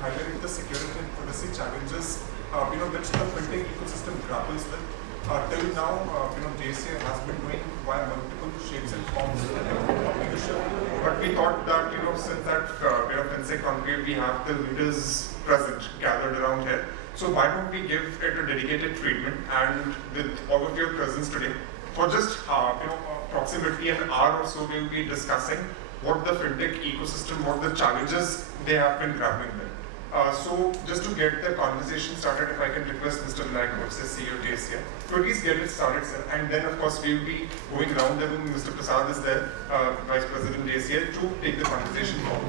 highlighted the security and privacy challenges which the FinTech ecosystem grapples with. Till now, DSCI has been doing via multiple shapes and forms of leadership. But we thought that since that FinSec conclave, we have the leaders present gathered around here. So why don't we give it a dedicated treatment, and with all of your presence today, for just approximately an hour or so, we will be discussing what the FinTech ecosystem, what the challenges they have been grappling with. So just to get the conversation started, if I can request Mr. Vinayak Godse, CEO DSCI, to at least get it started, sir. And then of course we will be going around the room. Mr. Prasad is there, Vice President DSCI, to take the conversation forward.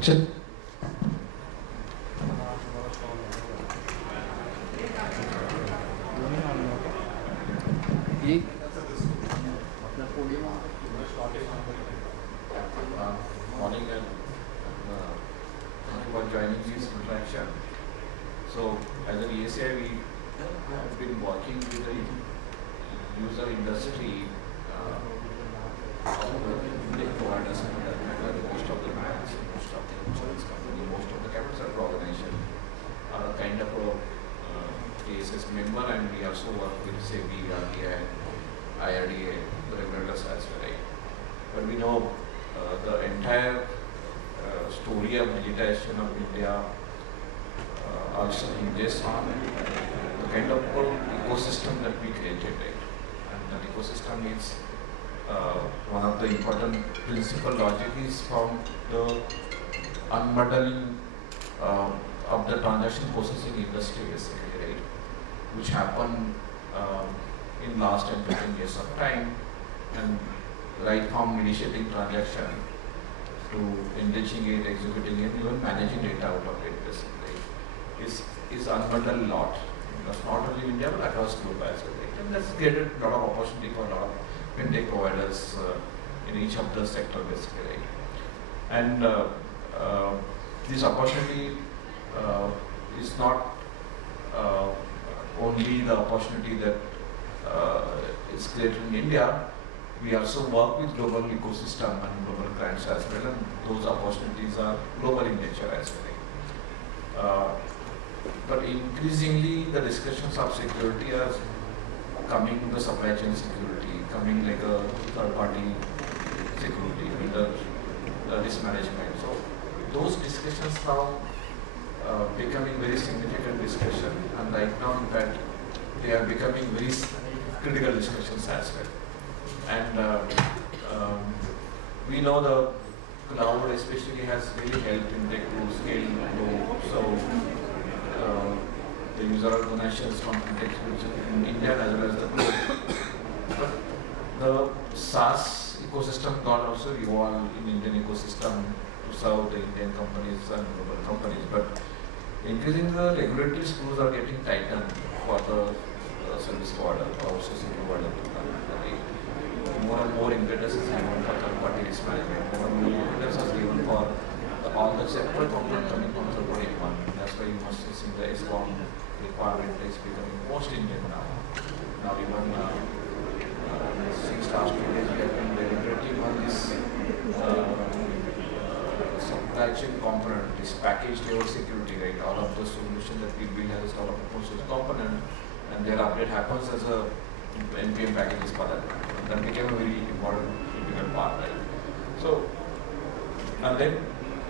Check. Morning and thank you for joining this interaction. So as an ESI, we have been working with the user industry, fintech providers, most of the banks, most of the insurance companies, most of the capital sector organizations are a kind of a TSS member, and we also work with SEBI, RBI, IRDA, the regulators as well. Right? But we know the entire story of digitization of India also hinges on the kind of ecosystem that we created, right? And that ecosystem is one of the important principal logic is from the unbundling of the transaction processing industry, basically, right? Which happened in last 10 to 15 years of time, and right from initiating transaction to engaging it, executing it, even managing data out of it, basically, is unbundled a lot. That's not only in India but across globe as well. Right? And that's created a lot of opportunity for a lot of FinTech providers in each of the sector, basically. Right? And this opportunity is not only the opportunity that is created in India. We also work with global ecosystem and global clients as well, and those opportunities are global in nature as well. But increasingly, the discussions of security are coming, the supply chain security, coming like a third-party security, the risk management. So those discussions now becoming very significant discussion, and right now, in fact, they are becoming very critical discussions as well. And we know the cloud especially has really helped in tech to scale low. So the user organizations from FinTech in India as well as the globe. But the SaaS ecosystem got also evolved in Indian ecosystem to serve the Indian companies and global companies. But increasing the regulatory screws are getting tightened for the service provider, or outsourcing provider to come. More and more impetus is given for third-party risk management. More and more impetus is given for all the separate components coming from third-party one. That's why you must see the ESCOM requirement is becoming more stringent now. Now even since last 2 days we have been deliberating on this supply chain component, this package level security, right? All of the solution that we build has a sort of open source component, and their update happens as a NPM packages for that. That became a very important critical part, right? So, and then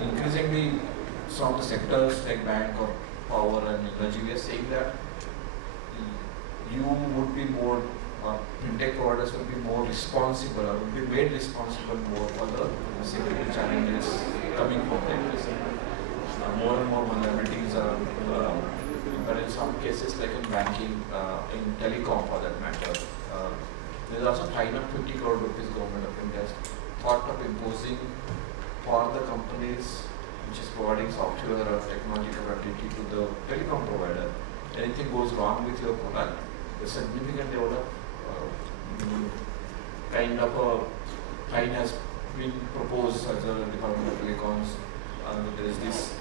increasingly some of the sectors like bank or power and energy, we are saying that you would be more, FinTech providers will be more responsible, or will be made responsible more for the security challenges coming from tech. More and more vulnerabilities are, but in some cases like in banking, in telecom for that matter, there is also tied up 50 crore rupees government of India thought of imposing for the companies which is providing software or technology capability to the telecom provider. Anything goes wrong with your product, a significant level of kind of a fine has been proposed as a Department of Telecoms there is this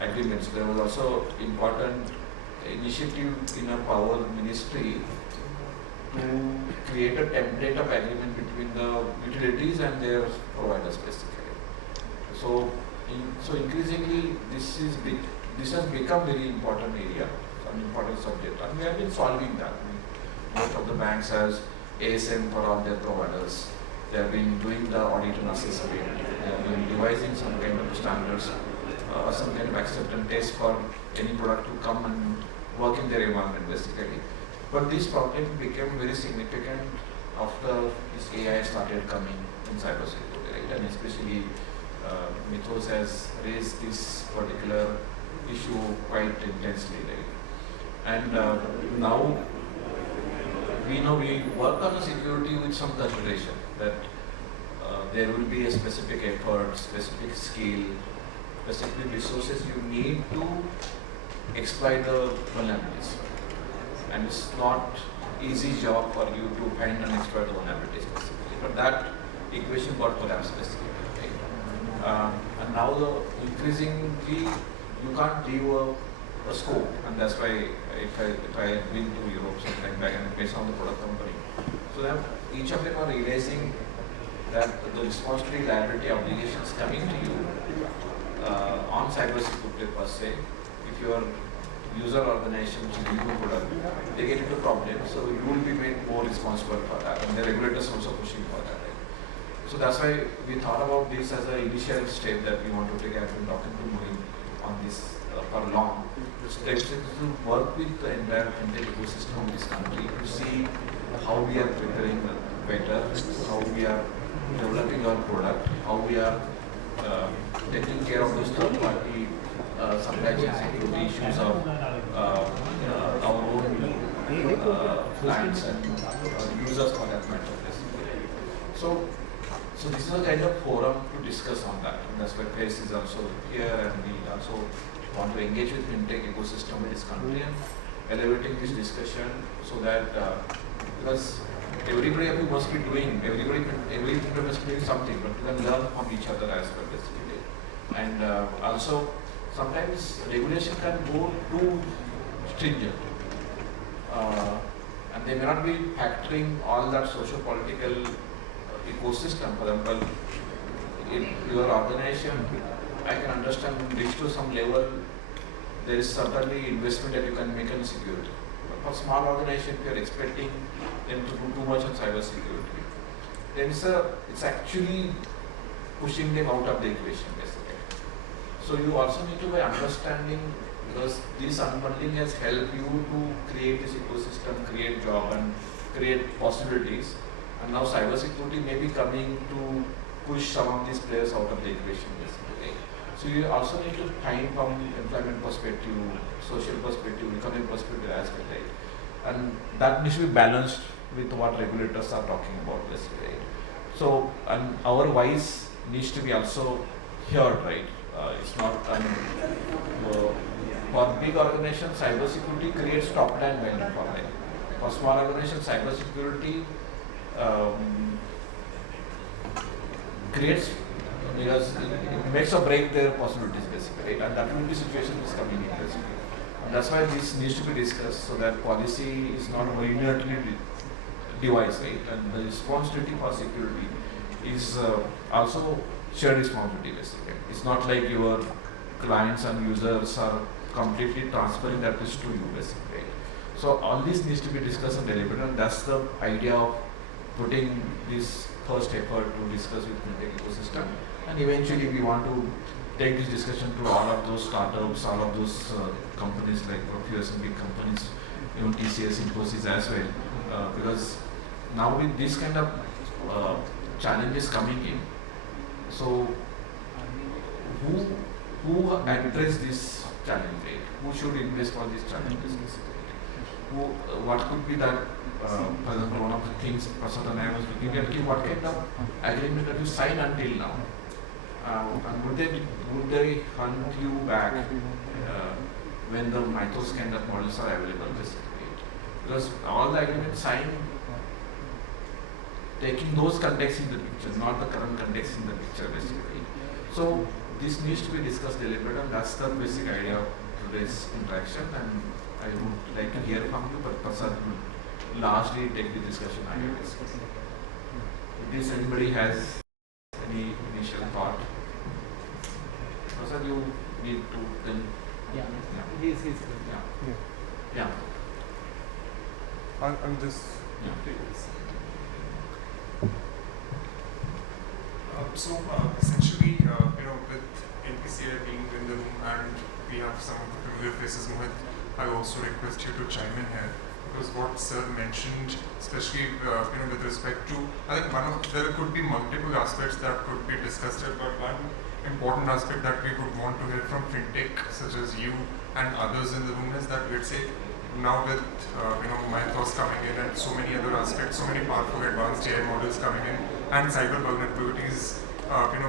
agreement. So there was also important initiative in a power ministry to create a template of agreement between the utilities and their providers basically. So, increasingly this has become very important area, an important subject, and we have been solving that. Most of the banks has ASM for all their providers. They have been doing the audit and assessment. They have been devising some kind of standards, some kind of acceptance test for any product to come and work in their environment basically. But this problem became very significant after this AI started coming in cybersecurity, right? And especially Mythos has raised this particular issue quite intensely, right? And now we know we work on the security with some consideration that there will be a specific effort, specific skill, specific resources you need to exploit the vulnerabilities. And it's not easy job for you to find and exploit the vulnerabilities specifically. But that equation got collapsed basically. Right? And now increasingly you can't give a scope, and that's why if I had been to Europe sometime back and based on the product company, so that each of them are realizing that the responsibility liability obligations coming to you on cybersecurity per se, if your user organization which is using a product, they get into problems, so you will be made more responsible for that, and the regulators also pushing for that. Right? So that's why we thought about this as an initial step that we want to take. I've been talking to Mohit on this for long. The steps is to work with the entire FinTech ecosystem of this country to see how we are preparing better, how we are developing our product, how we are taking care of those third-party supply chain security issues of our own clients and users for that matter. So this is a kind of forum to discuss on that, and that's why Pace is also here, and we also want to engage with FinTech ecosystem in this country and elevating this discussion so that because everybody of you must be doing, every people must be doing something, but you can learn from each other as well basically. And also sometimes regulation can go too stringent, and they may not be factoring all that socio-political ecosystem. For example, in your organization, I can understand reach to some level, there is certainly investment that you can make in security. But for small organization, if you are expecting them to do too much on cyber security, then it's actually pushing them out of the equation basically. So you also need to be understanding, because this unbundling has helped you to create this ecosystem, create job and create possibilities. And now cybersecurity may be coming to push some of these players out of the equation basically. So you also need to find from employment perspective, social perspective, economic perspective as well, right? And that needs to be balanced with what regulators are talking about basically, right? So, and our voice needs to be also heard, right? It's not, for big organizations, cybersecurity creates top-line value for them. For small organizations, cybersecurity creates, because it makes or break their possibilities basically, right? And that will be situation is coming in basically. And that's why this needs to be discussed so that policy is not immediately devised, right? And the responsibility for security is also shared responsibility basically. It's not like your clients and users are completely transferring that risk to you basically. So all this needs to be discussed and deliberated, and that's the idea of putting this first effort to discuss with FinTech ecosystem, and eventually we want to take this discussion to all of those startups, all of those companies like Profius and big companies, even TCS, Infosys as well, because now with this kind of challenges coming in, so who address this challenge, right? Who should invest for these challenges? Who, what could be that? For example, one of the things Prasad and I was looking at, what kind of agreement that you sign until now, and would they hunt you back when the Mythos kind of models are available basically? Because all the agreements signed taking those contexts in the picture, not the current context in the picture basically. So this needs to be discussed a little bit, and that's the basic idea of today's interaction. And I would like to hear from you, but Prasad will largely take the discussion ahead. In case anybody has any initial thought, Prasad, you need to then. Yeah. He's good. Yeah. I'll just Yeah. take this. Essentially, with NPCI being in the room and we have some of the familiar faces, Mohit, I also request you to chime in here because what Sir mentioned, especially with respect to, I think there could be multiple aspects that could be discussed here, but one important aspect that we would want to hear from FinTech, such as you and others in the room, is that let's say now with Mythos coming in and so many other aspects, so many powerful advanced AI models coming in, and cyber vulnerabilities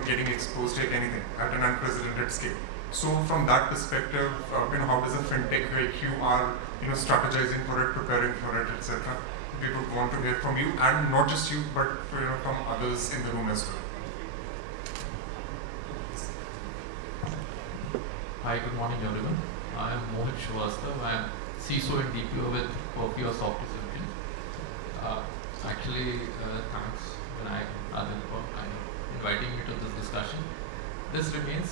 getting exposed, take anything at an unprecedented scale. So from that perspective, how does a FinTech like you are strategizing for it, preparing for it, etc. We would want to hear from you, and not just you, but from others in the room as well. Hi, good morning everyone. I am Mohit Shrivastava. I am CISO and DPO with Purpure Software Solutions. Thanks Vinayak Adil for inviting me to this discussion. This remains,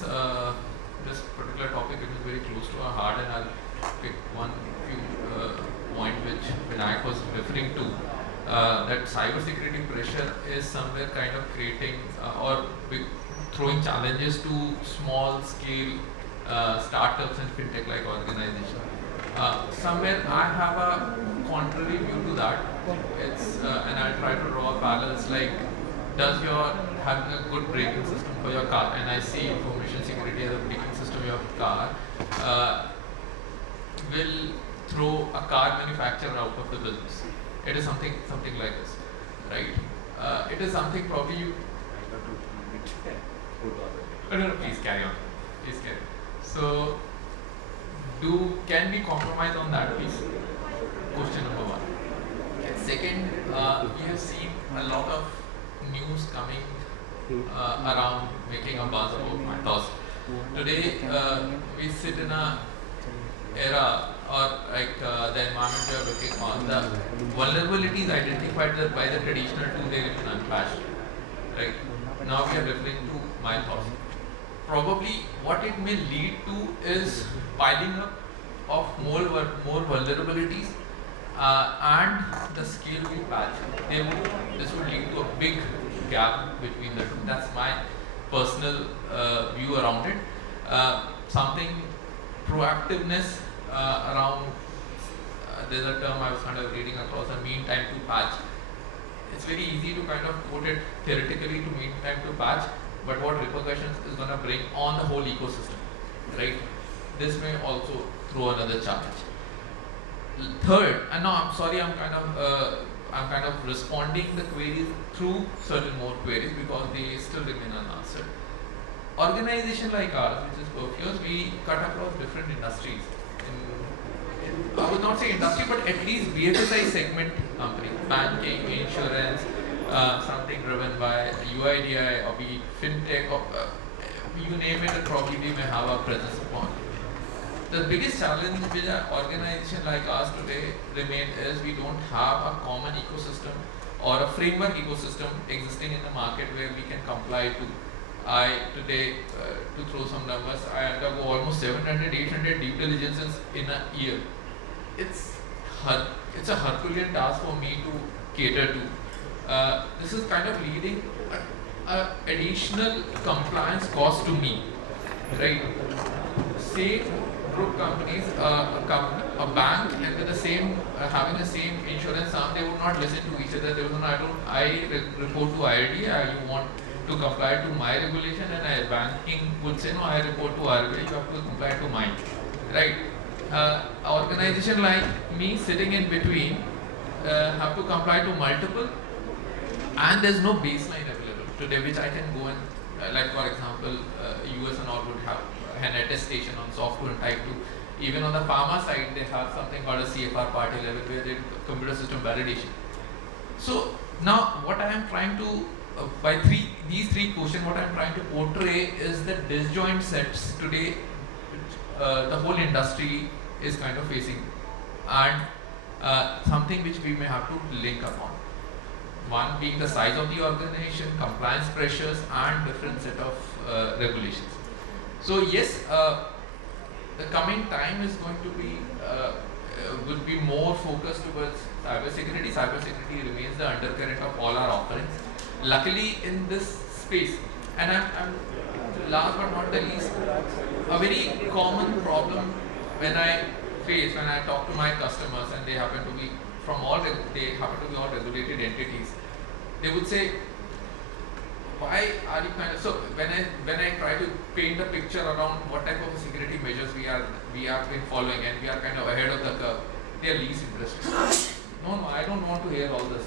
this particular topic remains very close to our heart, and I'll pick one few point which Vinayak was referring to. That cybersecurity pressure is somewhere kind of creating throwing challenges to small scale startups and fintech like organizations. Somewhere I have a contrary view to that. It's and I'll try to draw parallels like, does your having a good braking system for your car, and I see information security as a braking system of your car, will throw a car manufacturer out of the business. It is something like this, right? It is something probably you. No, please carry on. Please carry on. So, can we compromise on that piece? Question number one. And second, we have seen a lot of news coming around making a buzz about Mythos. Today, we sit in a era or the environment we are looking on, the vulnerabilities identified by the traditional tool, they remain unpatched. Right? Now we are referring to Mythos. Probably what it may lead to is piling up of more vulnerabilities and the scale will patch. This would lead to a big gap between the two. That's my personal view around it. Something proactiveness around, there's a term I was kind of reading across, a mean time to patch. It's very easy to kind of quote it theoretically to mean time to patch, but what repercussions is going to bring on the whole ecosystem, right? This may also throw another challenge. Third, and now I'm sorry, I'm kind of responding the queries through certain more queries because they still remain unanswered. Organization like ours, which is Perfumes, we cut across different industries. I would not say industry, but at least BFSI segment company, banking, insurance, something driven by UIDI or be FinTech, or you name it, probably we may have a presence upon. The biggest challenge which an organization like ours today remain is we don't have a common ecosystem or a framework ecosystem existing in the market where we can comply to. Today, to throw some numbers, I undergo almost 700, 800 due diligences in a year. It's a Herculean task for me to cater to. This is kind of leading additional compliance cost to me, right? Say group companies, a bank, and with the same having the same insurance arm, they would not listen to each other. They would not. I report to IRD. You want to comply to my regulation, and a banking would say no. I report to RBI. You have to comply to mine, right? Organization like me sitting in between have to comply to multiple, and there's no baseline available today which I can go and like for example US and all would have an attestation on software type 2. Even on the pharma side they have something called a CFR part 11 where they do computer system validation. So now what I am trying to by these three questions, what I'm trying to portray is the disjoint sets today the whole industry is kind of facing, and something which we may have to link upon. One being the size of the organization, compliance pressures, and different set of regulations. So yes, the coming time is going to be will be more focused towards cybersecurity. Cybersecurity remains the undercurrent of all our offerings. Luckily, in this space, and I'm last but not the least, a very common problem when I talk to my customers, and they happen to be all regulated entities, they would say, why are you kind of, so when I try to paint a picture around what type of security measures we have been following, and we are kind of ahead of the curve, they are least interested. No, I don't want to hear all this.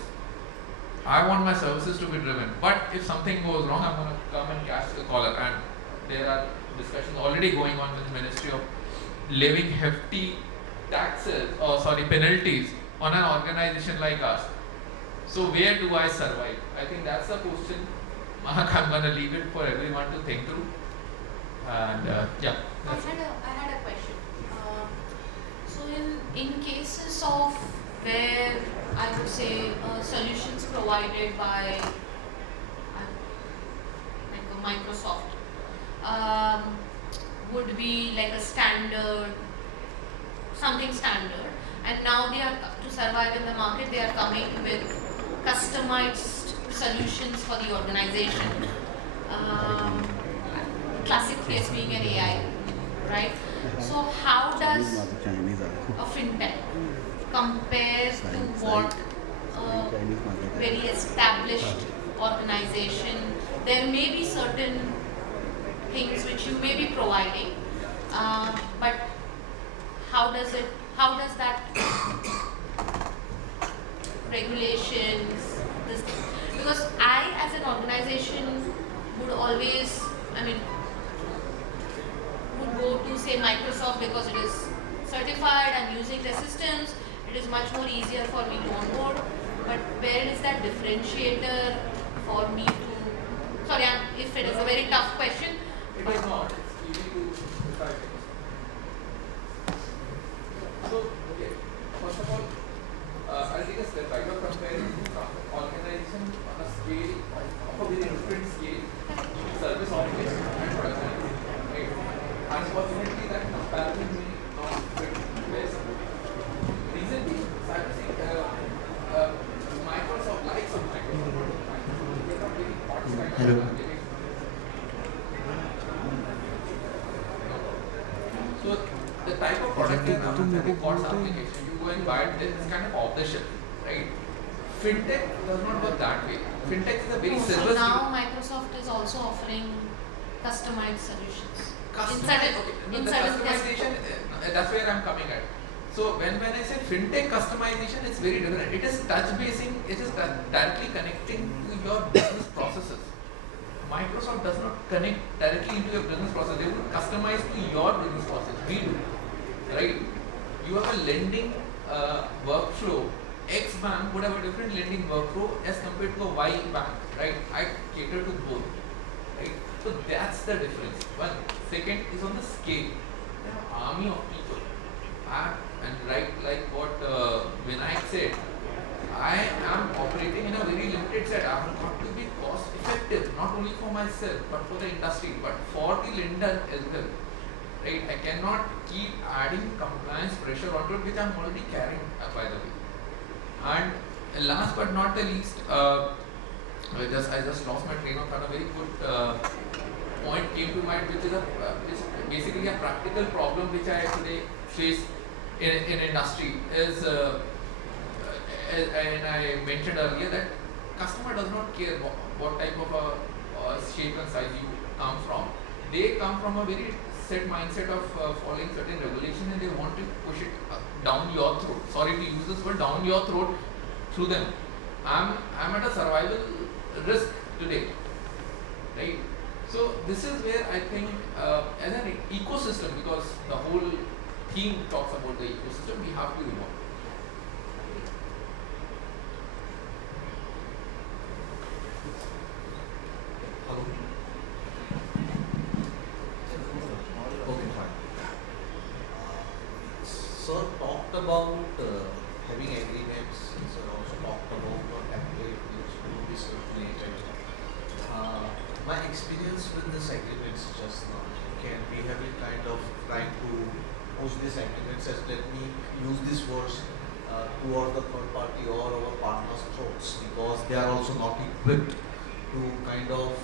I want my services to be driven. But if something goes wrong, I'm going to come and catch the collar. And there are discussions already going on with the Ministry of levying hefty penalties on an organization like us. So where do I survive? I think that's the question. Mark, I'm going to leave it for everyone to think through. And yeah. I had a question. So in cases of where I would say solutions provided by like a Microsoft would be like a standard, something standard, and now they are to survive in the market, they are coming with customized solutions for the organization. Classic case being an AI, right? So how does a FinTech compare to what a very established organization? There may be certain things which you may be providing, but how does that regulations, this, because I as an organization would always, would go to say Microsoft because it is certified, I'm using the systems, it is much more easier for me to onboard. But where is that differentiator for me to, sorry, if it is a very tough question. It is not, it's easy to decide things. So, okay, first of all, I'll take a step back. You're comparing two organizations on a scale of a very different scale, service office and product line. Right? Unfortunately, that comparison may not fit best. Reason being, Microsoft likes of Microsoft, they are not very hot kind of application. So the type of product you have, the COTS application, you go and buy it, it's kind of off the shelf, right? FinTech does not work that way. FinTech is a very So now Microsoft is also offering customized solutions. Customization, that's where I'm coming at. So when I say FinTech customization, it's very different. It is touch basing, it is directly connecting to your business processes. Microsoft does not connect directly into your business process. They will customize to your business process. We do, right? You have a lending workflow. X bank would have a different lending workflow as compared to a Y bank, right? I cater to both, right? So that's the difference. One. Second is on the scale. There are an army of people, and right, like what Vinayak said, I am operating in a very limited set. I have got to be cost effective, not only for myself, but for the industry, but for the lender as well. Right? I cannot keep adding compliance pressure onto it, which I am already carrying, by the way. And last but not the least, I just lost my train of thought. A very good point came to mind, which is basically a practical problem which I today face in industry is. And I mentioned earlier that customer does not care what type of a shape and size you come from. They come from a very set mindset of following certain regulations, and they want to push it down your throat. Sorry to use this word, down your throat through them. I'm at a survival risk today, right? So this is where I think as an ecosystem, because the whole theme talks about the ecosystem, we have to evolve. experience with this agreements just now. Okay, and we have been kind of trying to push this agreements as, let me use this words toward the third party or our partners' throats, because they are also not equipped to kind of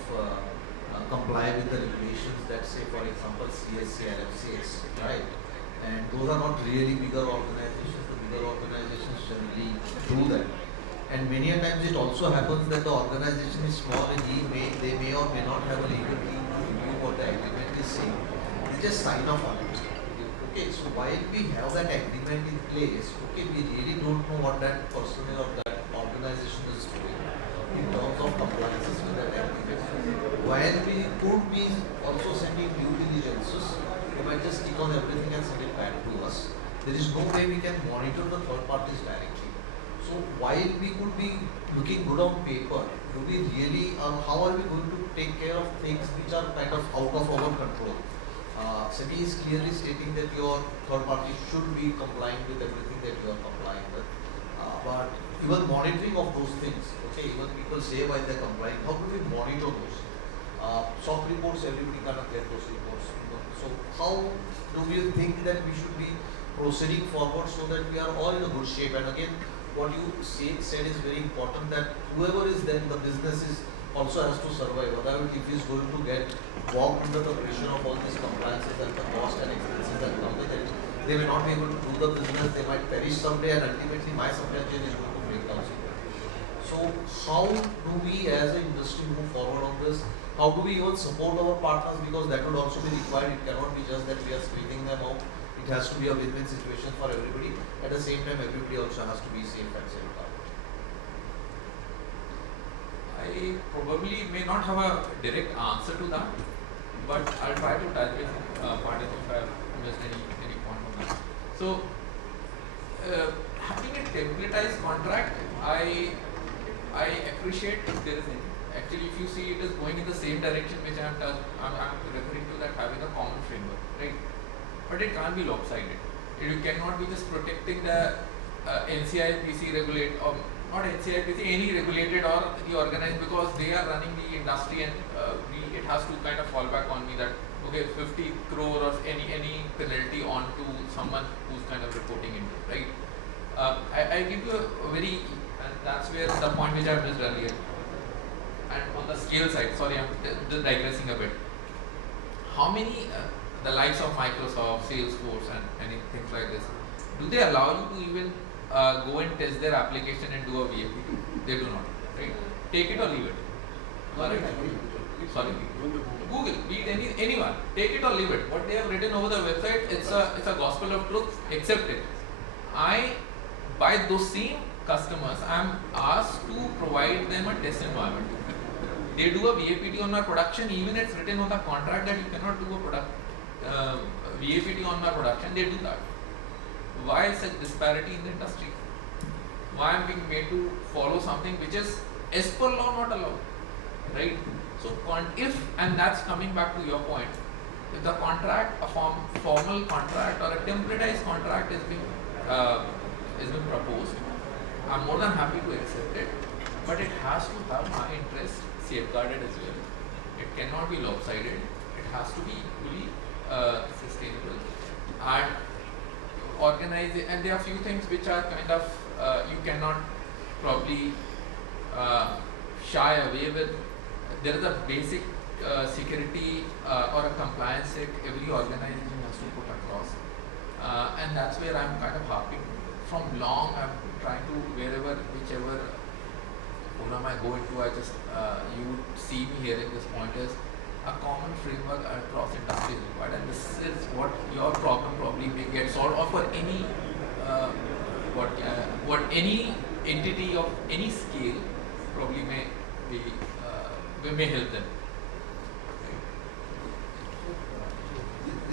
comply with the regulations that say, for example, CSC and FCS, right? And those are not really bigger organizations. The bigger organizations generally do that. And many a times it also happens that the organization is small and they may or may not have a legal team to review what the agreement is saying. They just sign off on it. Okay, so while we have that agreement in place, okay, we really don't know what that personnel or that organization is doing in terms of compliances with that agreement. While we could be also sending due diligences, they might just stick on everything and send it back to us. There is no way we can monitor the third parties directly. So while we could be looking good on paper, do we really, how are we going to take care of things which are kind of out of our control? SEBI is clearly stating that your third party should be complying with everything that you are complying with. But even monitoring of those things, okay, even people say why they're complying, how do we monitor those? SOC reports, everybody cannot get those reports. So how do you think that we should be proceeding forward so that we are all in a good shape? And again, what you said is very important, that whoever is there in the business is also has to survive. Otherwise, if he is going to get walked under the pressure of all these compliances and the cost and expenses that come with it, they may not be able to do the business, they might perish someday, and ultimately my supply chain is going to break down. So how do we as an industry move forward on this? How do we even support our partners? Because that would also be required. It cannot be just that we are squeezing them out. It has to be a win-win situation for everybody. At the same time, everybody also has to be safe and safeguarded. I probably may not have a direct answer to that, but I'll try to touch base pardon if I have missed any point on that. So, having a templatized contract, I appreciate if there is any. Actually, if you see, it is going in the same direction which I'm referring to, that having a common framework, right? But it can't be lopsided. You cannot be just protecting the NCIPC regulate, or not NCIPC, any regulated or the organized, because they are running the industry, and it has to kind of fall back on me that, okay, 50 crore or any penalty on to someone who's kind of reporting into, right? I give you a very, and that's where the point which I missed earlier. And on the scale side, sorry, I'm just digressing a bit. How many, the likes of Microsoft, Salesforce, and things like this, do they allow you to even go and test their application and do a VAPT? They do not, right? Take it or leave it. Right? Sorry, Google, beat anyone. Take it or leave it. What they have written over the website, it's a gospel of truth. Accept it. By those same customers, I'm asked to provide them a test environment. They do a VAPT on my production, even it's written on the contract that you cannot do a VAPT on my production, they do that. Why such disparity in the industry? Why I'm being made to follow something which is as per law not allowed, right? So if, and that's coming back to your point, if the contract, a formal contract or a templatized contract is being proposed, I'm more than happy to accept it, but it has to have my interest safeguarded as well. It cannot be lopsided. It has to be equally sustainable and organized. And there are few things which are kind of you cannot probably shy away with. There is a basic security or a compliance check every organization has to put across, and that's where I'm kind of harping. From long, I'm trying to, whichever forum I go into, I just, you would see me hearing this point is a common framework across industries required, and this is what your problem probably may get solved, or for any, what any entity of any scale probably may be, may help them.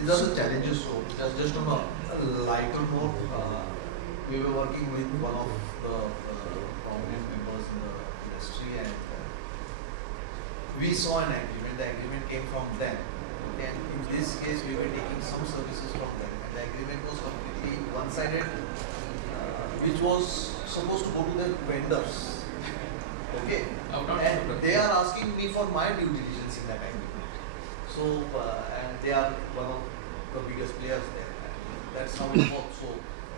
These are the challenges. So just on a lighter note, we were working with one of the prominent members in the industry, and we saw an agreement. The agreement came from them, and in this case, we were taking some services from them, and the agreement was completely one-sided, which was supposed to go to the vendors. Okay, Out of and product. they are asking me for my due diligence in that agreement. So, and they are one of the biggest players there. And that's how it works. So,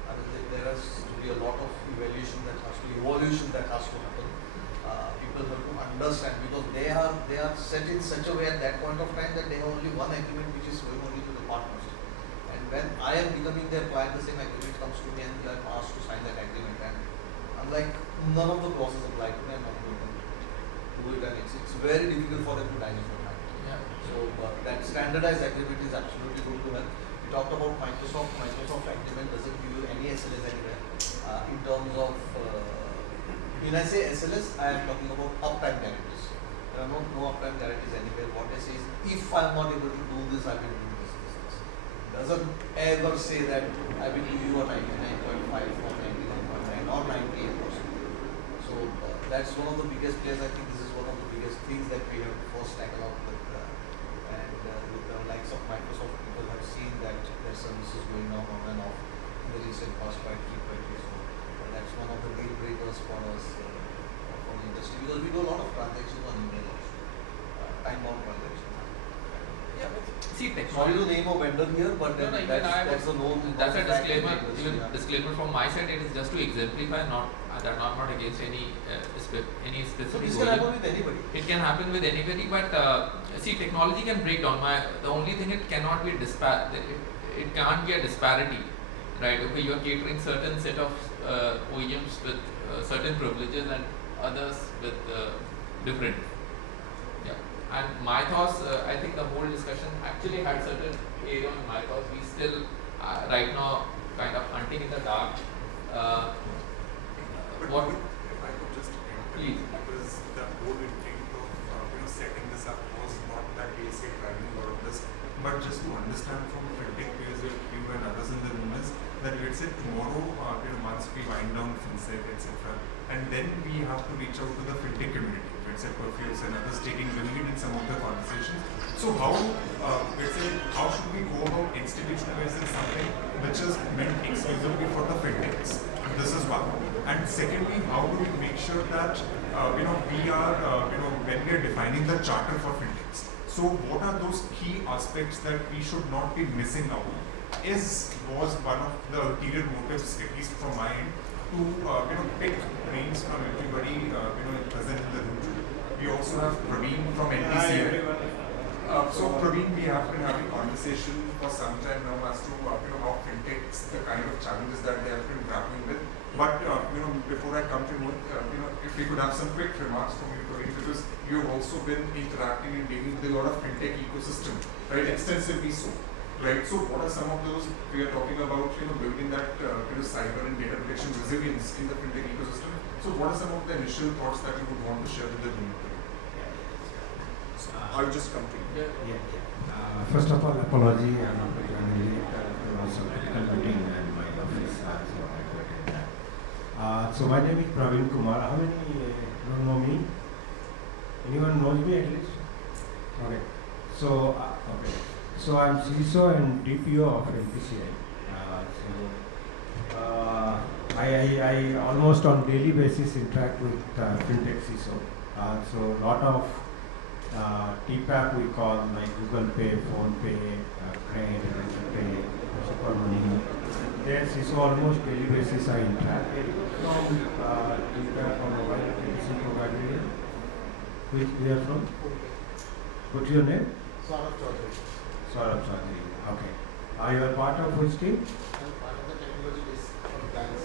I mean, there has to be a lot of evolution that has to happen. People have to understand because they are set in such a way at that point of time that they have only one agreement which is going only to the partners. And when I am becoming their client, the same agreement comes to me and I am asked to sign that agreement. And I'm like, none of the clauses apply to me. I'm not going to do it, and it's very difficult for them to digest the fact. Yeah. So that standardized agreement is absolutely going to help. We talked about Microsoft. Microsoft agreement doesn't give you any SLS anywhere. In terms of, when I say SLS, I am talking about uptime guarantees. There are no uptime guarantees anywhere. What I say is, if I am not able to do this, I will do this. It doesn't ever say that I will give you a 99.5 or 99.9 or 98%. So that's one of the biggest players. I think this is one of the biggest things that we have to first tackle out with. And with the likes of Microsoft, people have seen that their services going on and off in the recent past quite frequently. So that's one of the deal breakers for us for the industry because we do a lot of transactions on email also, time-bound transactions. Yeah, See, sorry technology. to name a vendor here, but No, no, even that's a known. that's a fact in the disclaimer. industry, Even yeah. disclaimer from my side. It is just to exemplify, not that I'm not against any any So specific. this can volume. happen with anybody. It can happen with anybody, but see, technology can break down. The only thing it cannot be it can't be a disparity, right? Okay, you are catering certain set of OEMs with certain privileges and others with different. Yeah, and my thoughts. I think the whole discussion actually had certain area on my thoughts. We still right now kind of hunting in the dark. But What? if I could just Please. because the whole intent of setting this up was not that basic driving all of this, but just to understand from FinTech players like you and others in the room is that let's say tomorrow, once we wind down FinSec, etc., and then we have to reach out to the FinTech community, let's say Perfumes and others taking the lead in some of the conversations. So how, let's say, how should we go about institutionalizing something which is meant exclusively for the FinTechs? This is one. And secondly, how do we make sure that we are when we are defining the charter for FinTechs? So what are those key aspects that we should not be missing out? Was one of the ulterior motives, at least from my end, to pick brains from everybody present in the room. We also have Praveen from NPCI. So Praveen, we have been having conversation for some time now as to how FinTechs, the kind of challenges that they have been grappling with. But before I come to know, if we could have some quick remarks from you, Praveen, because you have also been interacting and dealing with a lot of FinTech ecosystem, right? Extensively so, right? So what are some of those we are talking about? Building that cyber and data protection resilience in the FinTech ecosystem. So what are some of the initial thoughts that you would want to share with the room? I'll just come to you. First of all, apology. I'm not very late. There was a critical meeting in my office, so I couldn't attend that. So my name is Praveen Kumar. How many don't know me? Anyone knows me at least? Okay. So So I'm CISO and DPO of NPCI. I almost on daily basis interact with FinTech CISO. So a lot of TPAP we call like Google Pay, Phone Pay, Credit, Pay, Super Money. There CISO almost daily basis I interact from TPAP or mobile application provider. Which we are from? What's your name? Saurabh Chaudhary. Saurabh Chaudhary. Okay. Are you a part of which team? I'm part of the technology base of banks.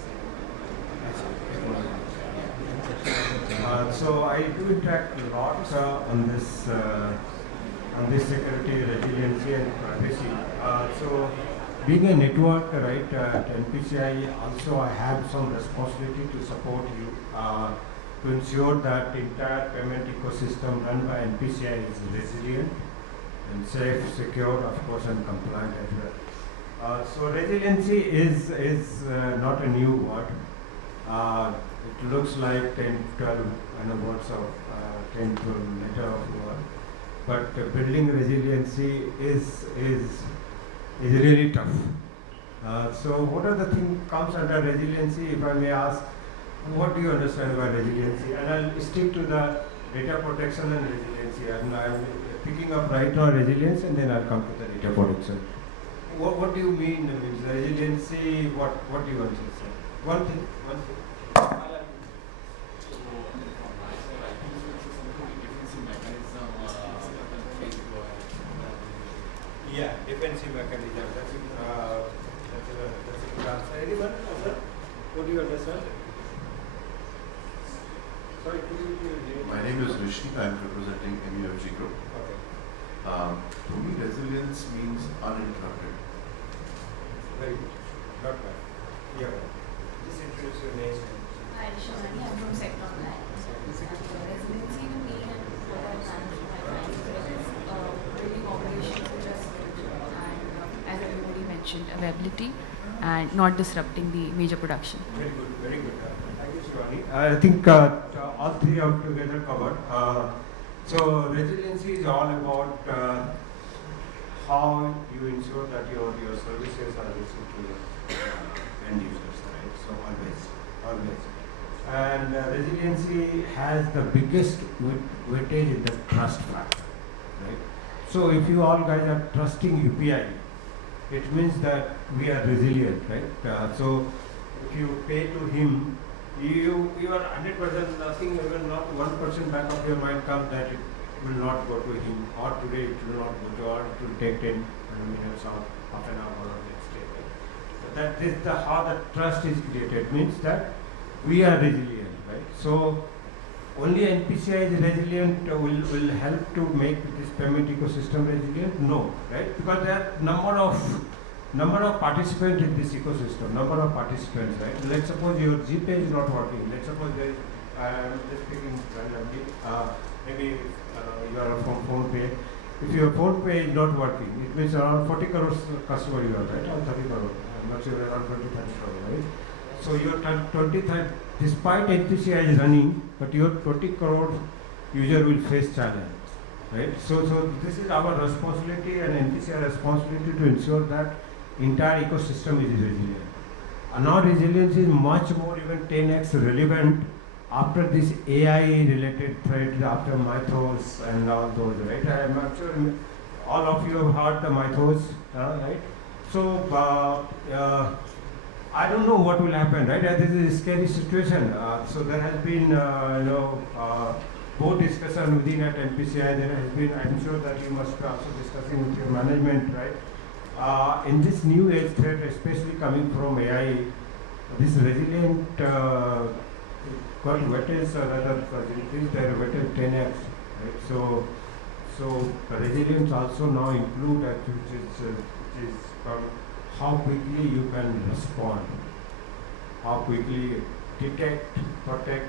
So I do interact a lot on this security, resiliency and privacy. So being a network, right, at NPCI, also I have some responsibility to support you to ensure that entire payment ecosystem run by NPCI is resilient and safe, secure, of course, and compliant as well. So resiliency is not a new word. It looks like 10, 12 words of 10, 12 letter of word. But building resiliency is really tough. So what are the things comes under resiliency, if I may ask? What do you understand by resiliency? And I'll stick to the data protection and resiliency. And I'm picking up right now resilience, and then I'll come to the data protection. What do you mean? I mean resiliency. What do you want to say? One thing. Yeah, defensive mechanism. That's a good answer. Anyone? Sir? What do you understand? Sorry, could you My name is Rishi. I am representing MUFG Group. Okay. To me, resilience means uninterrupted. Very good. Not bad. Yeah. Just introduce your name. Hi, Shivani, I'm from Sector Online. Residency to me and what I've done with my clients is building operations which are scalable and as everybody mentioned, availability and not disrupting the major production. Very good. Very good. Thank you, Shivani. I think all three are together covered. So resiliency is all about how you ensure that your services are reaching to the end users, right? So always. And resiliency has the biggest weightage in the trust factor, right? So if you all guys are trusting UPI, it means that we are resilient, right? So if you pay to him, you are 100% nothing, even not 1% back of your mind comes that it will not go to him, or today it will not go to, or it will take 10 minutes or half an hour or next day. Right? So that is how the trust is created, means that we are resilient, right? So only NPCI is resilient will help to make this payment ecosystem resilient? No, right? Because there are number of participants in this ecosystem, right? Let's suppose your GPay is not working. Let's suppose there is, I'm just speaking randomly, maybe you are from PhonePe. If your PhonePe is not working, it means around 40 crores customer you are, right? Or 30 crores, I'm not sure, around 20, 30 crores, right? So your 20, despite NPCI is running, but your 20 crore user will face challenge, right? So this is our responsibility and NPCI responsibility to ensure that entire ecosystem is resilient. And now resilience is much more, even 10x relevant after this AI related threat, after Mythos and all those, right? I'm sure all of you have heard the Mythos, right? So I don't know what will happen, right? This is a scary situation. So there has been, board discussion within at NPCI. There has been, I'm sure that you must be also discussing with your management, right? In this new age threat, especially coming from AI, this resilient got weightage rather increased their weightage 10x, right? So resilience also now include which is how quickly you can respond, how quickly detect, protect.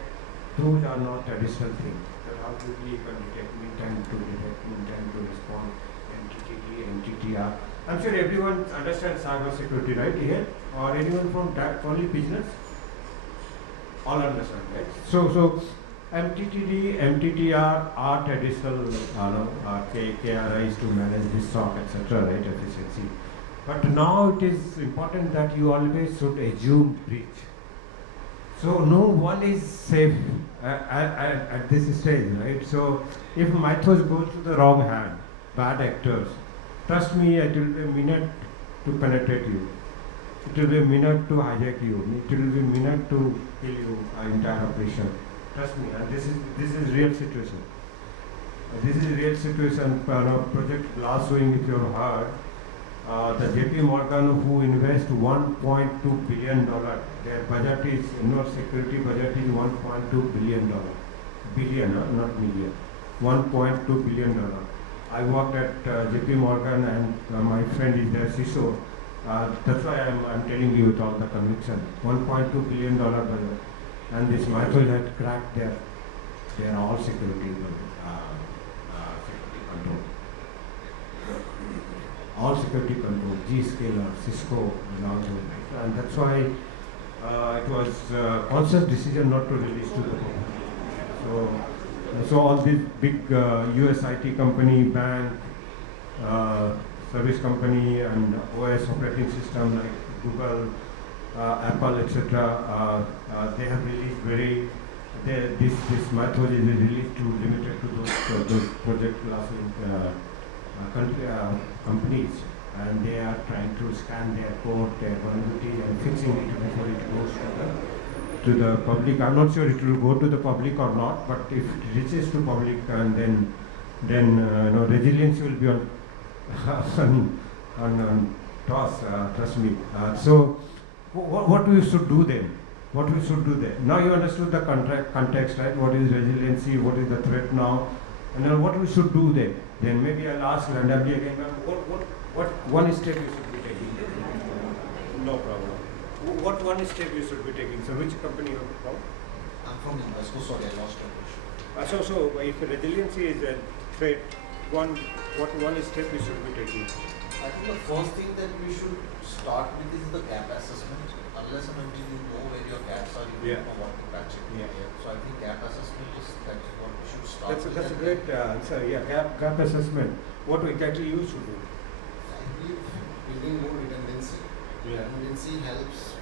Those are not traditional things. But how quickly you can detect, mean time to detect, mean time to respond, MTTD, MTTR. I'm sure everyone understands cyber security, right here? Or anyone from that only business? All understand, right? So MTTD, MTTR are traditional KRIs to manage this SOC, etc., right? Efficiency. But now it is important that you always should assume breach. So no one is safe at this stage, right? So if Mythos goes to the wrong hand, bad actors, trust me, it will be a minute to penetrate you. It will be a minute to hijack you. It will be a minute to kill you, entire operation. Trust me, and this is real situation. This is real situation. Project Glasswing, if you have heard, the JP Morgan who invest $1.2 billion. Their budget is, security budget is $1.2 billion. Billion, not million. $1.2 billion. I worked at JP Morgan and my friend is there, CISO. That's why I'm telling you with all the conviction. $1.2 billion budget. And this Mythos had cracked their all security control. All security control, Zscaler, Cisco, and all those. And that's why it was a conscious decision not to release to the public. So all these big US IT company, bank, service company, and OS operating system like Google, Apple, etc. They have released this method is released to limited to those project class companies, and they are trying to scan their code, their vulnerability, and fixing it before it goes to the public. I'm not sure it will go to the public or not, but if it reaches to public, and then resilience will be on on toss. Trust me. So what we should do then? What we should do then? Now you understood the context, right? What is resiliency? What is the threat now? And then what we should do then? Then maybe I'll ask randomly again. What one step you should be taking? No problem. What one step you should be taking? So which company you are from? I'm from Invesco, sorry, I lost your question. So if resiliency is a threat, what one step you should be taking? I think the first thing that we should start with is the gap assessment. Unless and until you know where your gaps are, you don't know what to patch it. So I think gap assessment is what we should start with. That's a great answer. Yeah, gap assessment. What exactly you should do? I believe building more redundancy. Yeah. Redundancy helps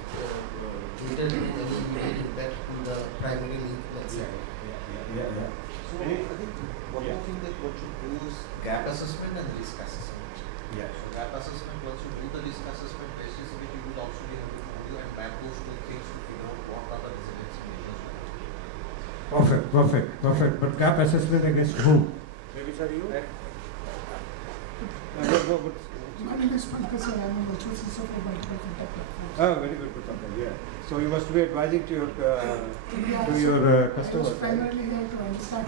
little any immediate impact to the primary link, let's say. Yeah. So I think one more thing that what you do is gap assessment and risk assessment. Yeah. So gap assessment, once you do the risk assessment basis, which you will also be able to do and map those two things to figure out what are the resilience measures. Perfect. But gap assessment against whom? Maybe sir, you? My name is Pankaj sir. I'm a virtual CISO for multiple FinTech platforms. Oh, very good. Yeah. So you must be advising to your customers. I was primarily here to understand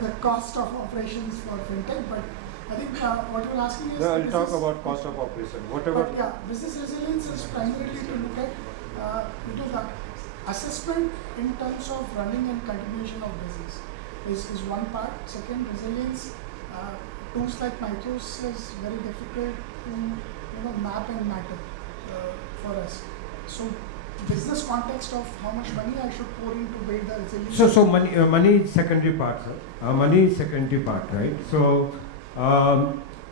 the cost of operations for FinTech, but I think what you're asking is... No, I'll talk about cost of operation. Whatever. But yeah, business resilience is primarily to look at the assessment in terms of running and continuation of business is one part. Second, resilience, tools like Micros is very difficult to map and matter for us. So business context of how much money I should pour in to build the resilience. So money is secondary part, sir. Money is secondary part, right? So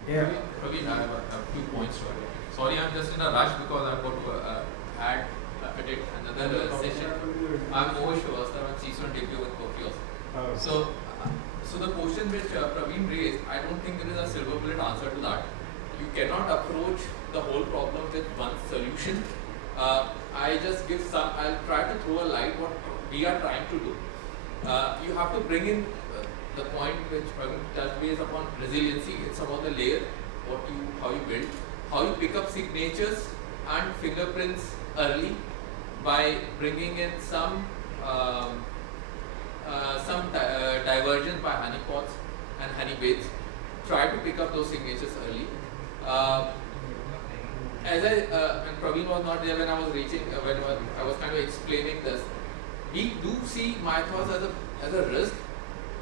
yeah. Praveen, I have a few points to it. Sorry, I'm just in a rush because I've got to add another session. I'm Mohish Shrivastava, I'm CISO and DPO with Coffee. So the question which Praveen raised, I don't think there is a silver bullet answer to that. You cannot approach the whole problem with one solution. I'll try to throw a light what we are trying to do. You have to bring in the point which Praveen touched base upon resiliency. It's about the layer, how you build, how you pick up signatures and fingerprints early by bringing in some divergence by honeypots and honeybaits. Try to pick up those signatures early. And Praveen was not there when I was when I was kind of explaining this. We do see Mythos as a risk,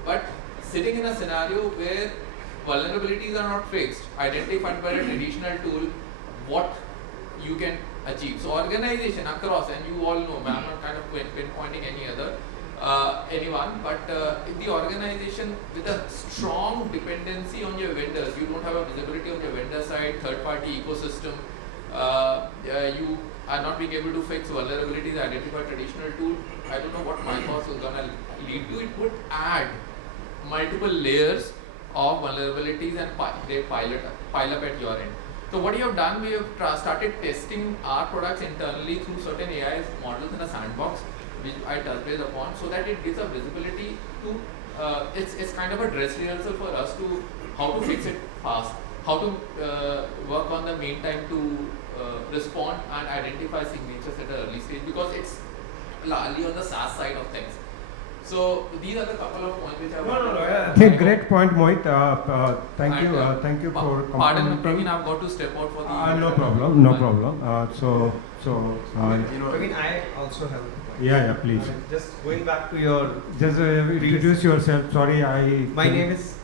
but sitting in a scenario where vulnerabilities are not fixed, identified by a traditional tool, what you can achieve. So organization across, and you all know, I'm not kind of pinpointing anyone, but in the organization with a strong dependency on your vendors, you don't have a visibility on your vendor side, third-party ecosystem, you are not being able to fix vulnerabilities, identify traditional tool. I don't know what my thoughts is gonna lead to. It would add multiple layers of vulnerabilities and they pile up at your end. So what you have done, we have started testing our products internally through certain AI models in a sandbox, which I touched base upon, so that it gives a visibility to, it's kind of a dress rehearsal for us to how to fix it fast, how to work on the meantime to respond and identify signatures at an early stage, because it's largely on the SaaS side of things. So these are the couple of points which I want I think great point, Mohit. Thank you for pardon, complimenting. Praveen, I've got to step out for the No problem. Praveen, I also have a point. Yeah, please. Just going back to your Just introduce yourself. Sorry, my name is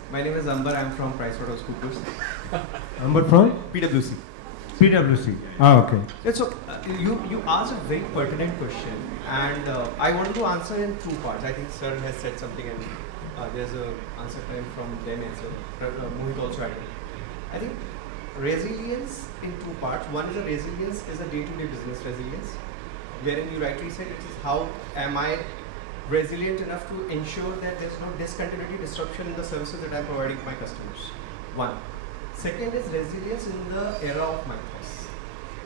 Amber. I'm from PricewaterhouseCoopers. Amber from PwC. PwC. Okay. Yeah, so you asked a very pertinent question, and I wanted to answer in two parts. I think Sir has said something, and there's a answer time from them as well. Mohit also added. I think resilience in two parts. One is a resilience is a day-to-day business resilience, wherein you rightly said it is how am I resilient enough to ensure that there is no discontinuity, disruption in the services that I am providing to my customers. One. Second is resilience in the era of mythos.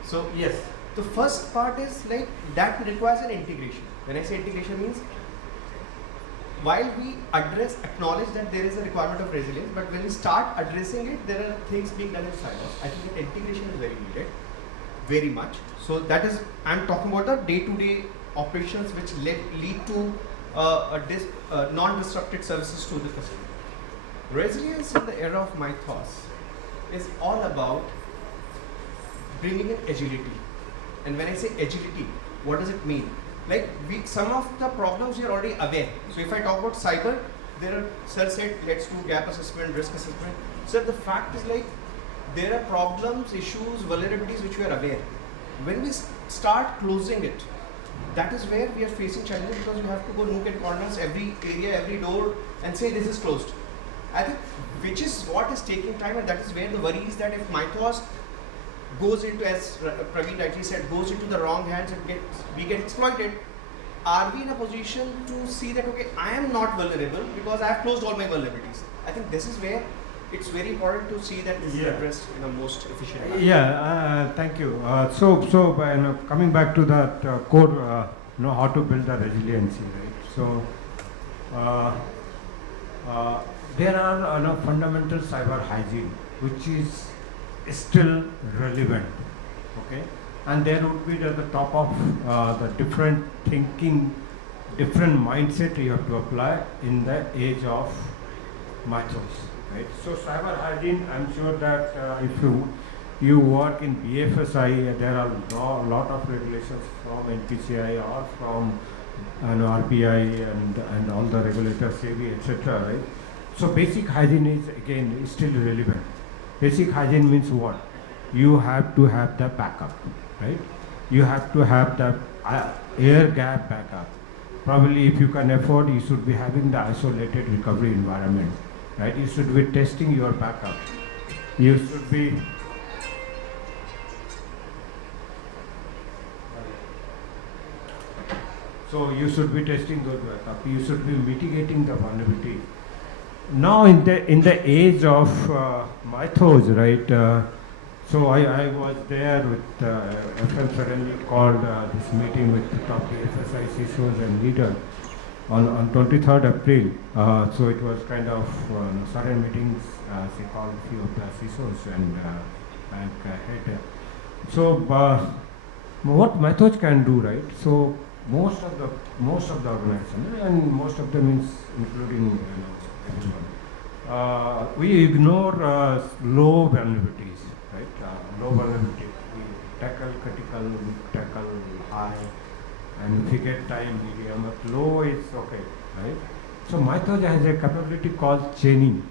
So yes, the first part is like that requires an integration. When I say integration means while we acknowledge that there is a requirement of resilience, but when we start addressing it, there are things being done in silos. I think that integration is very needed, very much. So that is, I'm talking about the day-to-day operations which lead to non-disrupted services to the customer. Resilience in the era of mythos is all about bringing in agility. And when I say agility, what does it mean? Like some of the problems we are already aware. So if I talk about cyber, there are, sir said, let's do gap assessment, risk assessment. So the fact is like, there are problems, issues, vulnerabilities which we are aware. When we start closing it, that is where we are facing challenges because we have to go nook and corners, every area, every door and say this is closed. I think which is what is taking time, and that is where the worry is that if mythos goes into, as Praveen rightly said, goes into the wrong hands and we get exploited, are we in a position to see that, okay, I am not vulnerable because I have closed all my vulnerabilities? I think this is where it's very important to see that this is addressed in a most efficient manner. Yeah, thank you. Coming back to that core, how to build the resiliency, right? So, there are fundamental cyber hygiene, which is still relevant, okay? And there would be at the top of the different thinking, different mindset you have to apply in the age of mythos, right? So cyber hygiene, I'm sure that if you work in BFSI, there are a lot of regulations from NPCI or from RBI and all the regulators, SEBI, etc., right? So basic hygiene is again still relevant. Basic hygiene means what? You have to have the backup, right? You have to have the air gap backup. Probably if you can afford, you should be having the isolated recovery environment, right? You should be testing your backup. You should be testing those backup. You should be mitigating the vulnerability. Now in the age of mythos, right? So I was there with FM suddenly called this meeting with the top DSCI CISOs and leaders on 23rd April. So it was kind of sudden meetings. They called a few of the CISOs and bank head. So what mythos can do, right? So most of the organization, and most of them means including everyone, we ignore low vulnerabilities, right? Low vulnerability. We tackle critical, we tackle high, and if we get time, medium, but low is okay, right? So mythos has a capability called chaining.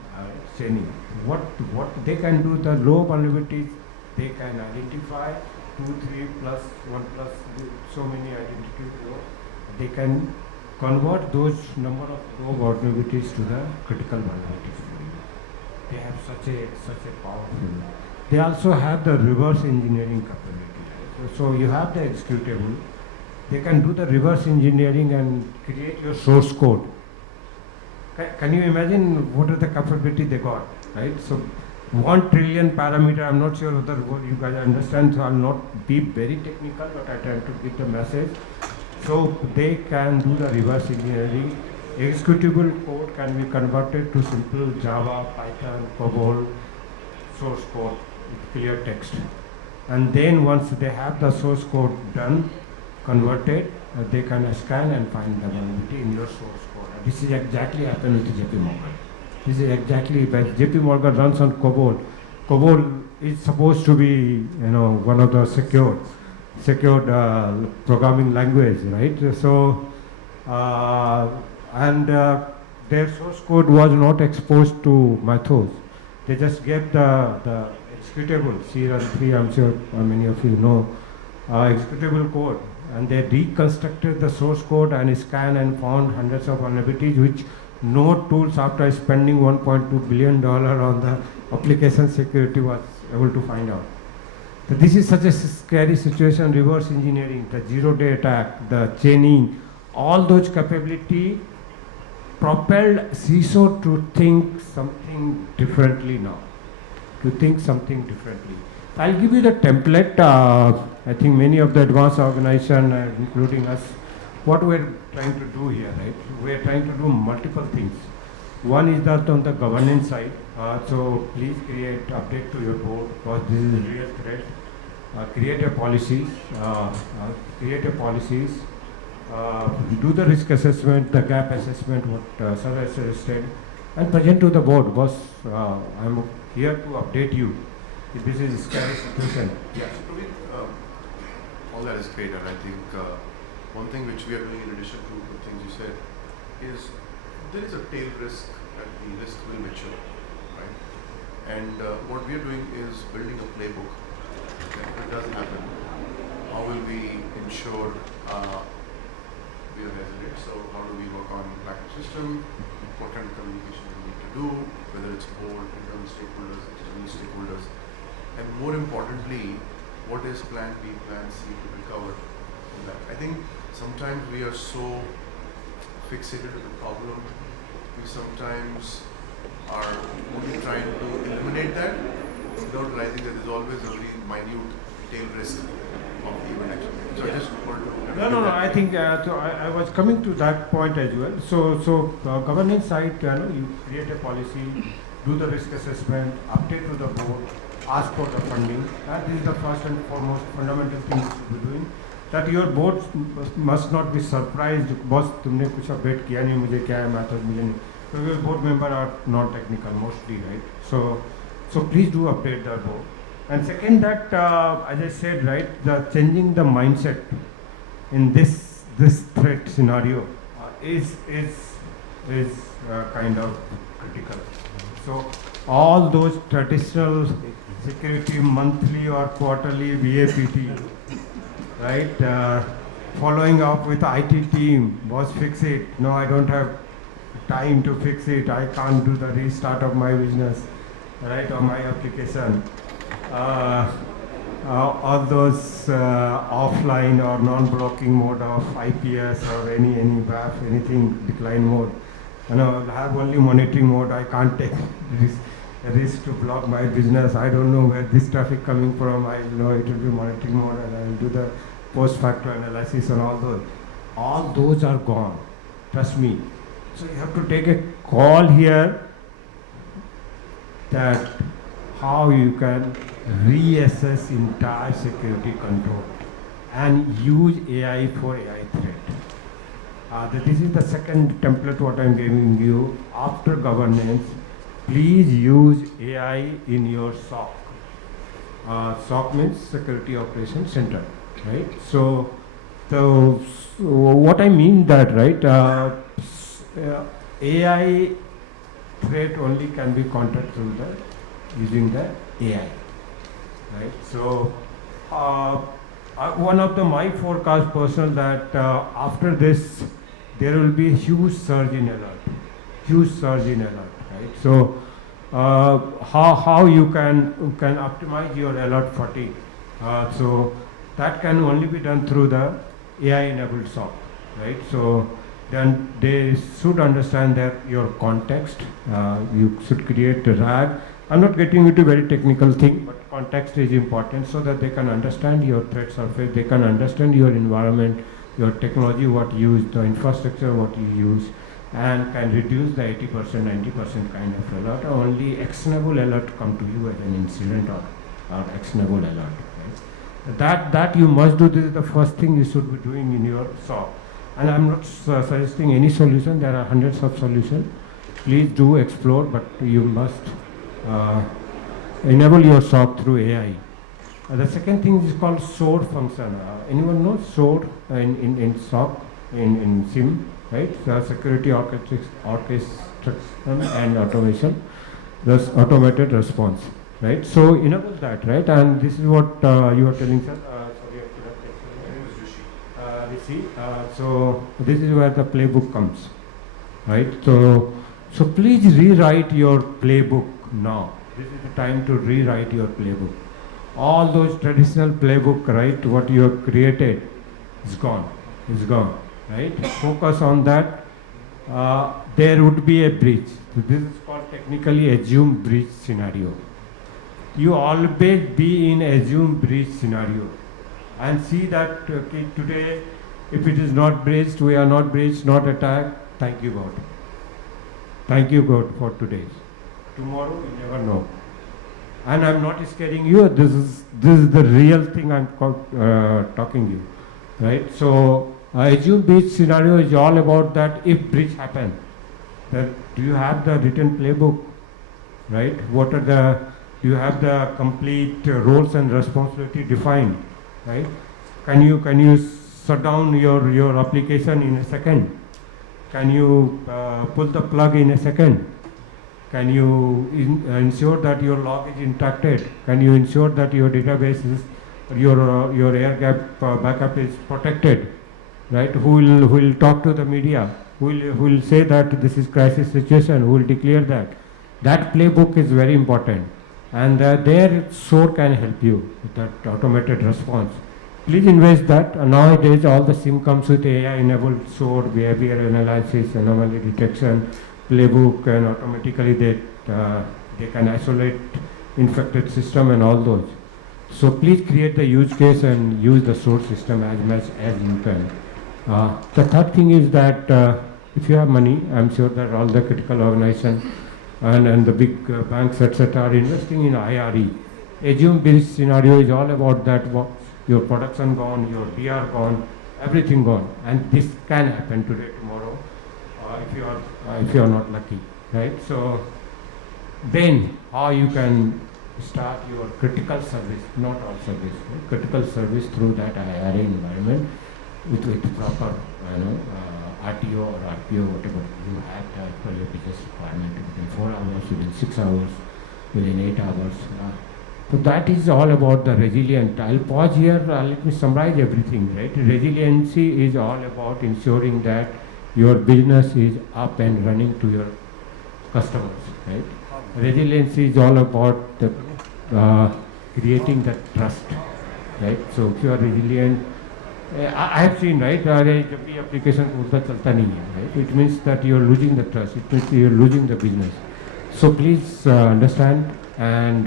Chaining. What they can do, the low vulnerabilities, they can identify 2, 3 plus 1 plus so many identities. They can convert those number of low vulnerabilities to the critical vulnerabilities. They have such a powerful. They also have the reverse engineering capability. So you have the executable. They can do the reverse engineering and create your source code. Can you imagine what are the capability they got, right? So 1 trillion parameter, I'm not sure whether you guys understand, so I'll not be very technical, but I try to get the message. So they can do the reverse engineering. Executable code can be converted to simple Java, Python, COBOL source code with clear text. And then once they have the source code done, converted, they can scan and find the vulnerability in your source code. And this is exactly happened with JP Morgan. This is exactly when JP Morgan runs on COBOL. COBOL is supposed to be, one of the secured programming language, right? So, their source code was not exposed to mythos. They just gave the executable, C-run-3, I'm sure many of you know, executable code. And they reconstructed the source code and scanned and found hundreds of vulnerabilities which no tools, after spending $1.2 billion on the application security was able to find out. So this is such a scary situation, reverse engineering, the zero-day attack, the chaining, all those capability propelled CISO to think something differently now, I'll give you the template. I think many of the advanced organizations, including us, what we're trying to do here, right? We're trying to do multiple things. One is that on the governance side, so please update to your board because this is a real threat. Create a policies, do the risk assessment, the gap assessment, what Sir has suggested, and present to the board. Boss, I'm here to update you. This is a scary situation. Yeah, so Praveen, all that is great, and I think one thing which we are doing in addition to the things you said is there is a tail risk that the risk will mature, right? And what we are doing is building a playbook. If it doesn't happen, how will we ensure we are resilient? So how do we work on backup system? What kind of communication we need to do, whether it's board, internal stakeholders, external stakeholders, and more importantly, what is plan B, plan C to recover from that? I think sometimes we are so fixated with the problem, we sometimes are only trying to eliminate that without realizing that there's always a very minute tail risk of the event actually. So I just wanted to... No, I think so I was coming to that point as well. So governance side, you create a policy, do the risk assessment, update to the board, ask for the funding. This is the first and foremost fundamental thing you should be doing. That your board must not be surprised. Boss, तुमने कुछ update किया नहीं मुझे क्या है matters मुझे नहीं. So your board member are non-technical mostly, right? So please do update the board. And second, that as I said, right, the changing the mindset in this threat scenario is kind of critical. So all those traditional security monthly or quarterly VAPT, right? Following up with IT team, boss fix it. No, I don't have time to fix it. I can't do the restart of my business, right, or my application. All those offline or non-blocking mode of IPS or any WAF, anything decline mode. I have only monitoring mode. I can't take risk to block my business. I don't know where this traffic coming from. I know it will be monitoring mode, and I will do the post-factor analysis and all those. All those are gone. Trust me. So you have to take a call here that how you can reassess entire security control and use AI for AI threat. This is the second template what I'm giving you. After governance, please use AI in your SOC. SOC means Security Operations Center, right? So what I mean that, right? AI threat only can be countered through using the AI, right? So one of my forecast personal that after this there will be a huge surge in alert, right? So how you can optimize your alert fatigue? So that can only be done through the AI-enabled SOC, right? So then they should understand that your context. You should create a RAG. I'm not getting into very technical thing, but context is important so that they can understand your threat surface, they can understand your environment, your technology, what you use, the infrastructure, what you use, and can reduce the 80%, 90% kind of alert. Only actionable alert come to you as an incident or actionable alert. Right? That you must do. This is the first thing you should be doing in your SOC. And I'm not suggesting any solution. There are hundreds of solutions. Please do explore, but you must enable your SOC through AI. The second thing is called SOAR function. Anyone know SOAR in SOC, in SIM, right? Security orchestration and automation, thus automated response, right? So enable that, right? And this is what you are telling, sir. So this is where the playbook comes, right? So please rewrite your playbook now. This is the time to rewrite your playbook. All those traditional playbook, right, what you have created is gone, right? Focus on that. There would be a breach. So this is called technically assume breach scenario. You always be in assume breach scenario and see that today, if it is not breached, we are not breached, not attacked. Thank you God. Thank you God for today. Tomorrow we never know. And I'm not scaring you. This is the real thing I'm talking you, right? So assume breach scenario is all about that. If breach happen, then do you have the written playbook, right? What are the do you have the complete roles and responsibility defined, right? Can you shut down your application in a second? Can you pull the plug in a second? Can you ensure that your log is intact? Can you ensure that your database is, your air gap backup is protected? Right? Who will talk to the media? Who will say that this is crisis situation? Who will declare that? That playbook is very important, and there SOAR can help you with that automated response. Please invest that. Nowadays, all the SIM comes with AI-enabled SOAR, behavior analysis, anomaly detection, playbook, and automatically they can isolate infected system and all those. So please create the use case and use the SOAR system as much as you can. The third thing is that if you have money, I'm sure that all the critical organizations and the big banks, etc., are investing in IRE. Assume this scenario is all about that. Your production gone, your DR gone, everything gone, and this can happen today, tomorrow, if you are not lucky, right? So then how you can start your critical service, not all service, right? Critical service through that IRA environment with proper, RTO or RPO, whatever you have that for your business requirement within 4 hours, within 6 hours, within 8 hours. So that is all about the resilience. I'll pause here. Let me summarize everything, right? Resiliency is all about ensuring that your business is up and running to your customers, right? Resiliency is all about creating the trust, right? So if you are resilient, I have seen, right? जब भी application उतना चलता नहीं है, right? It means that you are losing the trust. It means you are losing the business. So please understand, and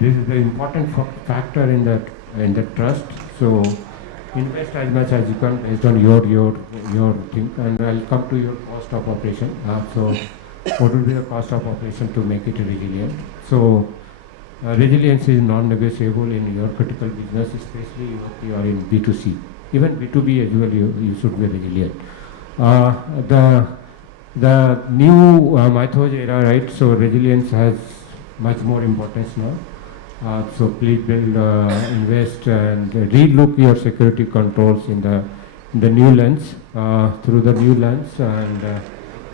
this is the important factor in the trust. So invest as much as you can based on your thing, and I'll come to your cost of operation. So what will be the cost of operation to make it resilient? So resilience is non-negotiable in your critical business, especially if you are in B2C. Even B2B as well, you should be resilient. The new mythos era, right? So resilience has much more importance now. So please build, invest, and relook your security controls in the new lens, through the new lens, and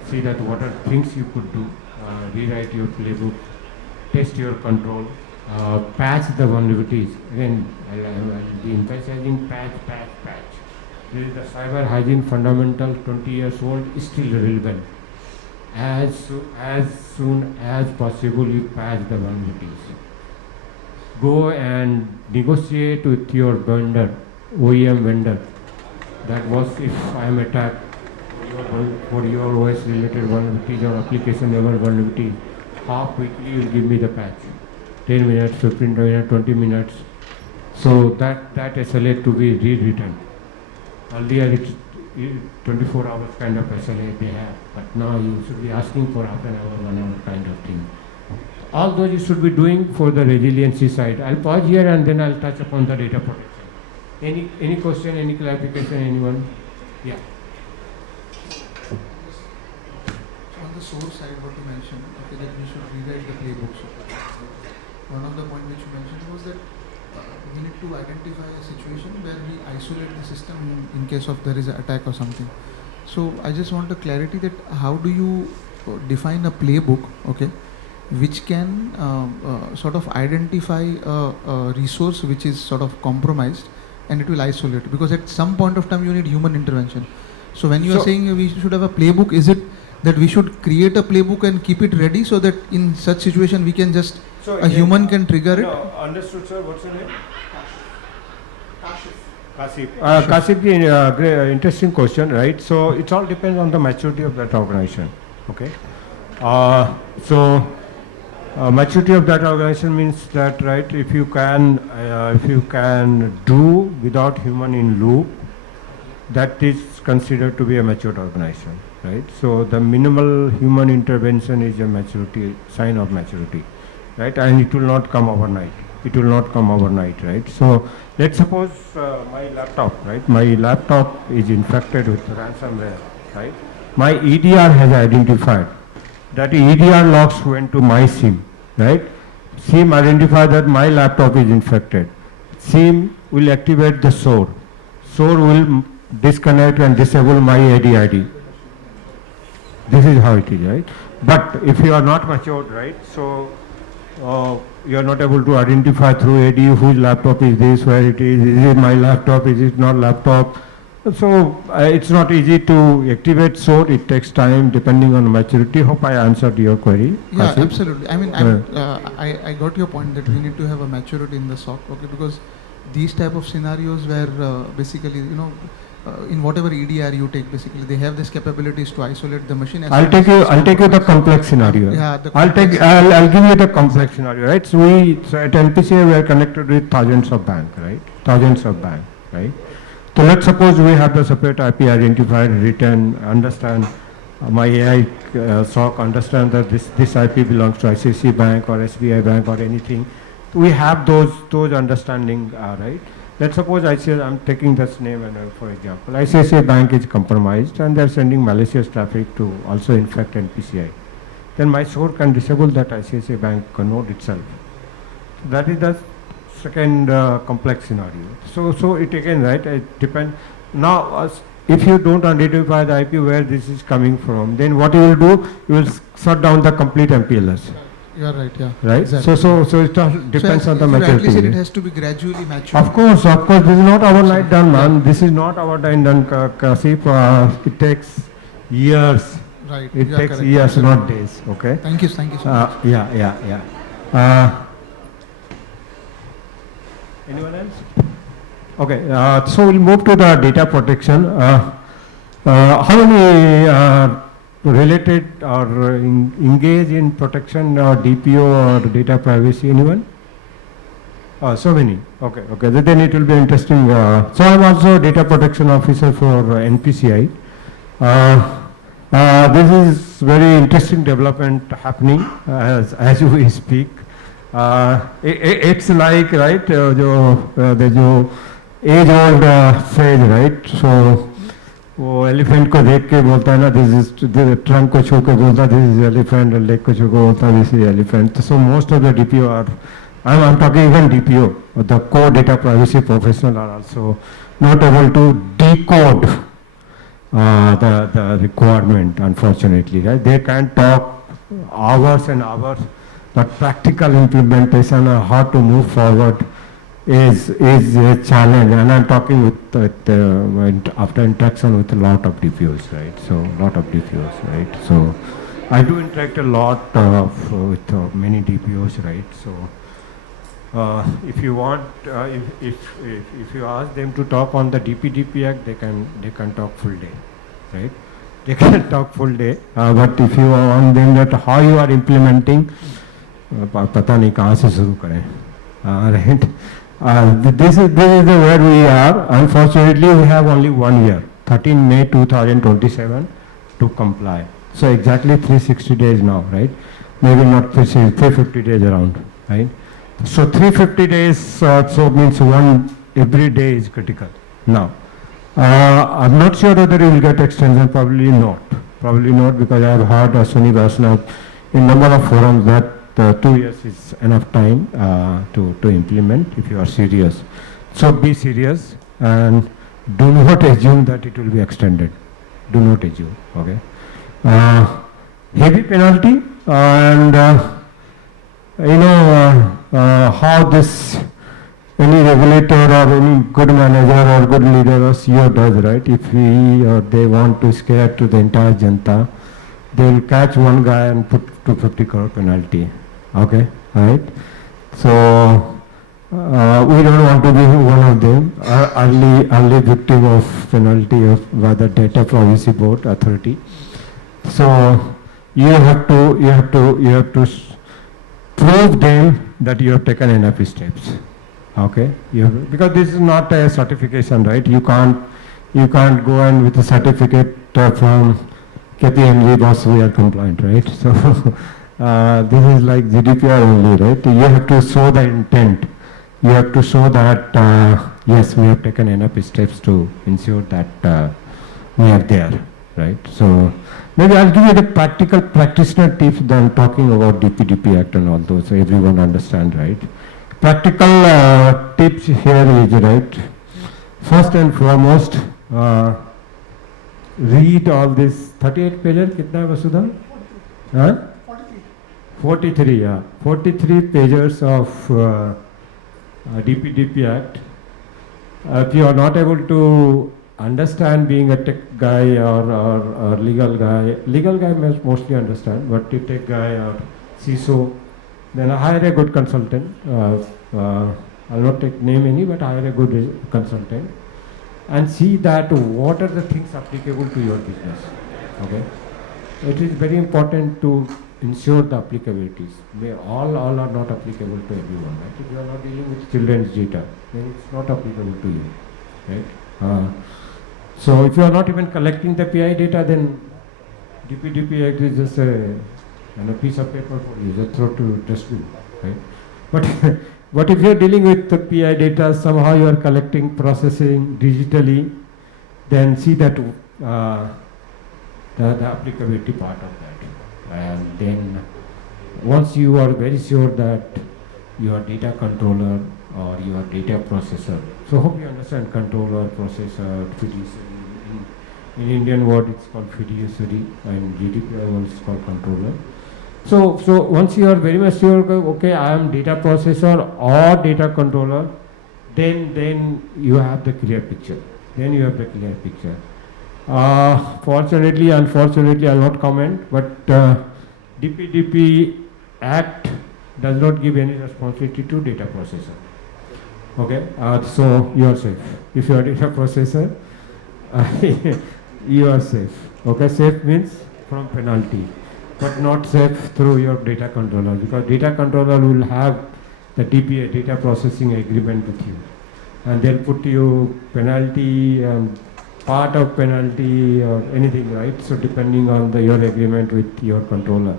see that what are things you could do. Rewrite your playbook, test your control, patch the vulnerabilities. Again, I'll be emphasizing patch. This is the cyber hygiene fundamental, 20 years old, is still relevant. As soon as possible, you patch the vulnerabilities. Go and negotiate with your vendor, OEM vendor. That was if I am attacked for your OS related vulnerabilities or application level vulnerabilities, how quickly you will give me the patch? 10 minutes, 15 minutes, 20 minutes. So that SLA to be rewritten. Earlier it's 24 hours kind of SLA they have, but now you should be asking for half an hour, 1 hour kind of thing. All those you should be doing for the resiliency side. I'll pause here and then I'll touch upon the data protection. Any question, any clarification, anyone? Yeah. So on the source side, what you mentioned, okay, that we should rewrite the playbook. So one of the points which you mentioned was that we need to identify a situation where we isolate the system in case of there is an attack or something. So I just want a clarity that how do you define a playbook, okay, which can sort of identify a resource which is sort of compromised and it will isolate, because at some point of time you need human intervention. So when you are saying we should have a playbook, is it that we should create a playbook and keep it ready so that in such situation we can just, So a human can trigger it? Understood, sir. What's your name? Kasip. Sure. Kasip, interesting question, right? So it all depends on the maturity of that organization. Okay. Maturity of that organization means that, right? If you can do without human in loop, that is considered to be a matured organization, right? So the minimal human intervention is a maturity sign of maturity, right? And it will not come overnight. It will not come overnight, right? So let's suppose my laptop, right? My laptop is infected with ransomware, right? My EDR has identified that EDR logs went to my SIM, right? SIM identified that my laptop is infected. SIM will activate the SOAR. SOAR will disconnect and disable my ADID. This is how it is, right? But if you are not matured, right? So you are not able to identify through AD whose laptop is this, where it is it my laptop, is it not laptop? So it's not easy to activate SOAR. It takes time depending on maturity. Hope I answered your query. Yeah, Kasip? absolutely. I mean, I got your point that we need to have a maturity in the SOC, okay? Because these type of scenarios where basically, in whatever EDR you take, basically they have this capabilities to isolate the machine. I'll take you the complex scenario. Yeah, I'll give you the complex scenario, right? So at NPCA we are connected with thousands of bank, right? Right? So let's suppose we have the separate IP identified, written, understand my AI SOC understand that this IP belongs to ICICI Bank or SBI Bank or anything. We have those understanding, right? Let's suppose I'm taking this name for example. ICICI Bank is compromised and they're sending malicious traffic to also infect NPCI. Then my SOAR can disable that ICICI Bank node itself. That is the second complex scenario. So it again, right? It depends. Now, if you don't identify the IP where this is coming from, then what you will do? You will shut down the complete MPLS. You are right, yeah. Right. Exactly. So it depends on the you maturity. at least it has to be gradually mature. Of course, this is not overnight done, man. This is not overnight done, Kasip. It takes years. Right. It you are takes correct. years, not days. Okay. Thank you so much. Yeah. Anyone else? Okay. So we'll move to the data protection. How many related or engage in protection or DPO or data privacy? Anyone? So many. Okay. Then it will be interesting. So I'm also a data protection officer for NPCI. This is very interesting development happening as we speak. It's like, right, the age-old phrase, right? So वो elephant को देख के बोलता है ना, this is trunk को छू के बोलता दिस इज एलिफेंट, लेग को छू के बोलता this is elephant. So most of the DPO are, I'm talking even DPO, the core data privacy professional are also not able to decode the requirement, unfortunately, right? They can talk hours and hours, but practical implementation or how to move forward is a challenge. And I'm talking with after interaction with a lot of DPOs, right? So lot of DPOs, right? So I do interact a lot with many DPOs, right? So if you want, if you ask them to talk on the DPDP Act, they can talk full day, right? They can talk full day. But if you want them that how you are implementing, पता नहीं कहाँ से शुरू करें, right? This is where we are. Unfortunately, we have only 1 year, 13 May 2027, to comply. So exactly 360 days now, right? Maybe not 350 days around, right? So 350 days, so means every day is critical. Now, I'm not sure whether you will get extension. Probably not, because I have heard Sunny Vaishnav in number of forums that 2 years is enough time to implement if you are serious. So be serious and do not assume that it will be extended. Do not assume, okay? Heavy penalty and how this any regulator or any good manager or good leader or CEO does, right? If he or they want to scare to the entire Janta, they will catch one guy and put 250 crore penalty. Okay, right? So we don't want to be one of them, early victim of penalty by the Data Privacy Board Authority. So you have to prove them that you have taken enough steps. Okay, because this is not a certification, right? You can't go and with a certificate from KPMG, boss, we are compliant, right? So this is like GDPR only, right? You have to show the intent. You have to show that yes, we have taken enough steps to ensure that we are there, right? So maybe I'll give you the practical practitioner tips than talking about DPDP Act and all those, so everyone understand, right? Practical tips here is, right, first and foremost, read all this 38 pages, kitna hai Vasudha? 43, yeah. 43 pages of DPDP Act. If you are not able to understand being a tech guy or legal guy mostly understand, but the tech guy or CISO, then hire a good consultant. I'll not name any, but hire a good consultant and see that what are the things applicable to your business. Okay, it is very important to ensure the applicabilities. They all are not applicable to everyone. Right? If you are not dealing with children's data, then it's not applicable to you. Right? So if you are not even collecting the PI data, then DPDP Act is just a piece of paper for you, just throw to dustbin, right? But if you are dealing with the PI data, somehow you are collecting, processing digitally, then see that the applicability part of that. And then once you are very sure that you are data controller or you are data processor, so hope you understand controller, processor, fiduciary. In Indian word it's called fiduciary, and GDPR word is called controller. So once you are very much sure, okay, I am data processor or data controller, then you have the clear picture. Fortunately, unfortunately, I will not comment, but DPDP Act does not give any responsibility to data processor. Okay, so you are safe. If you are data processor, you are safe. Okay, safe means from penalty, but not safe through your data controller, because data controller will have the DPA, data processing agreement with you, and they'll put you penalty, part of penalty or anything, right? So depending on your agreement with your controller.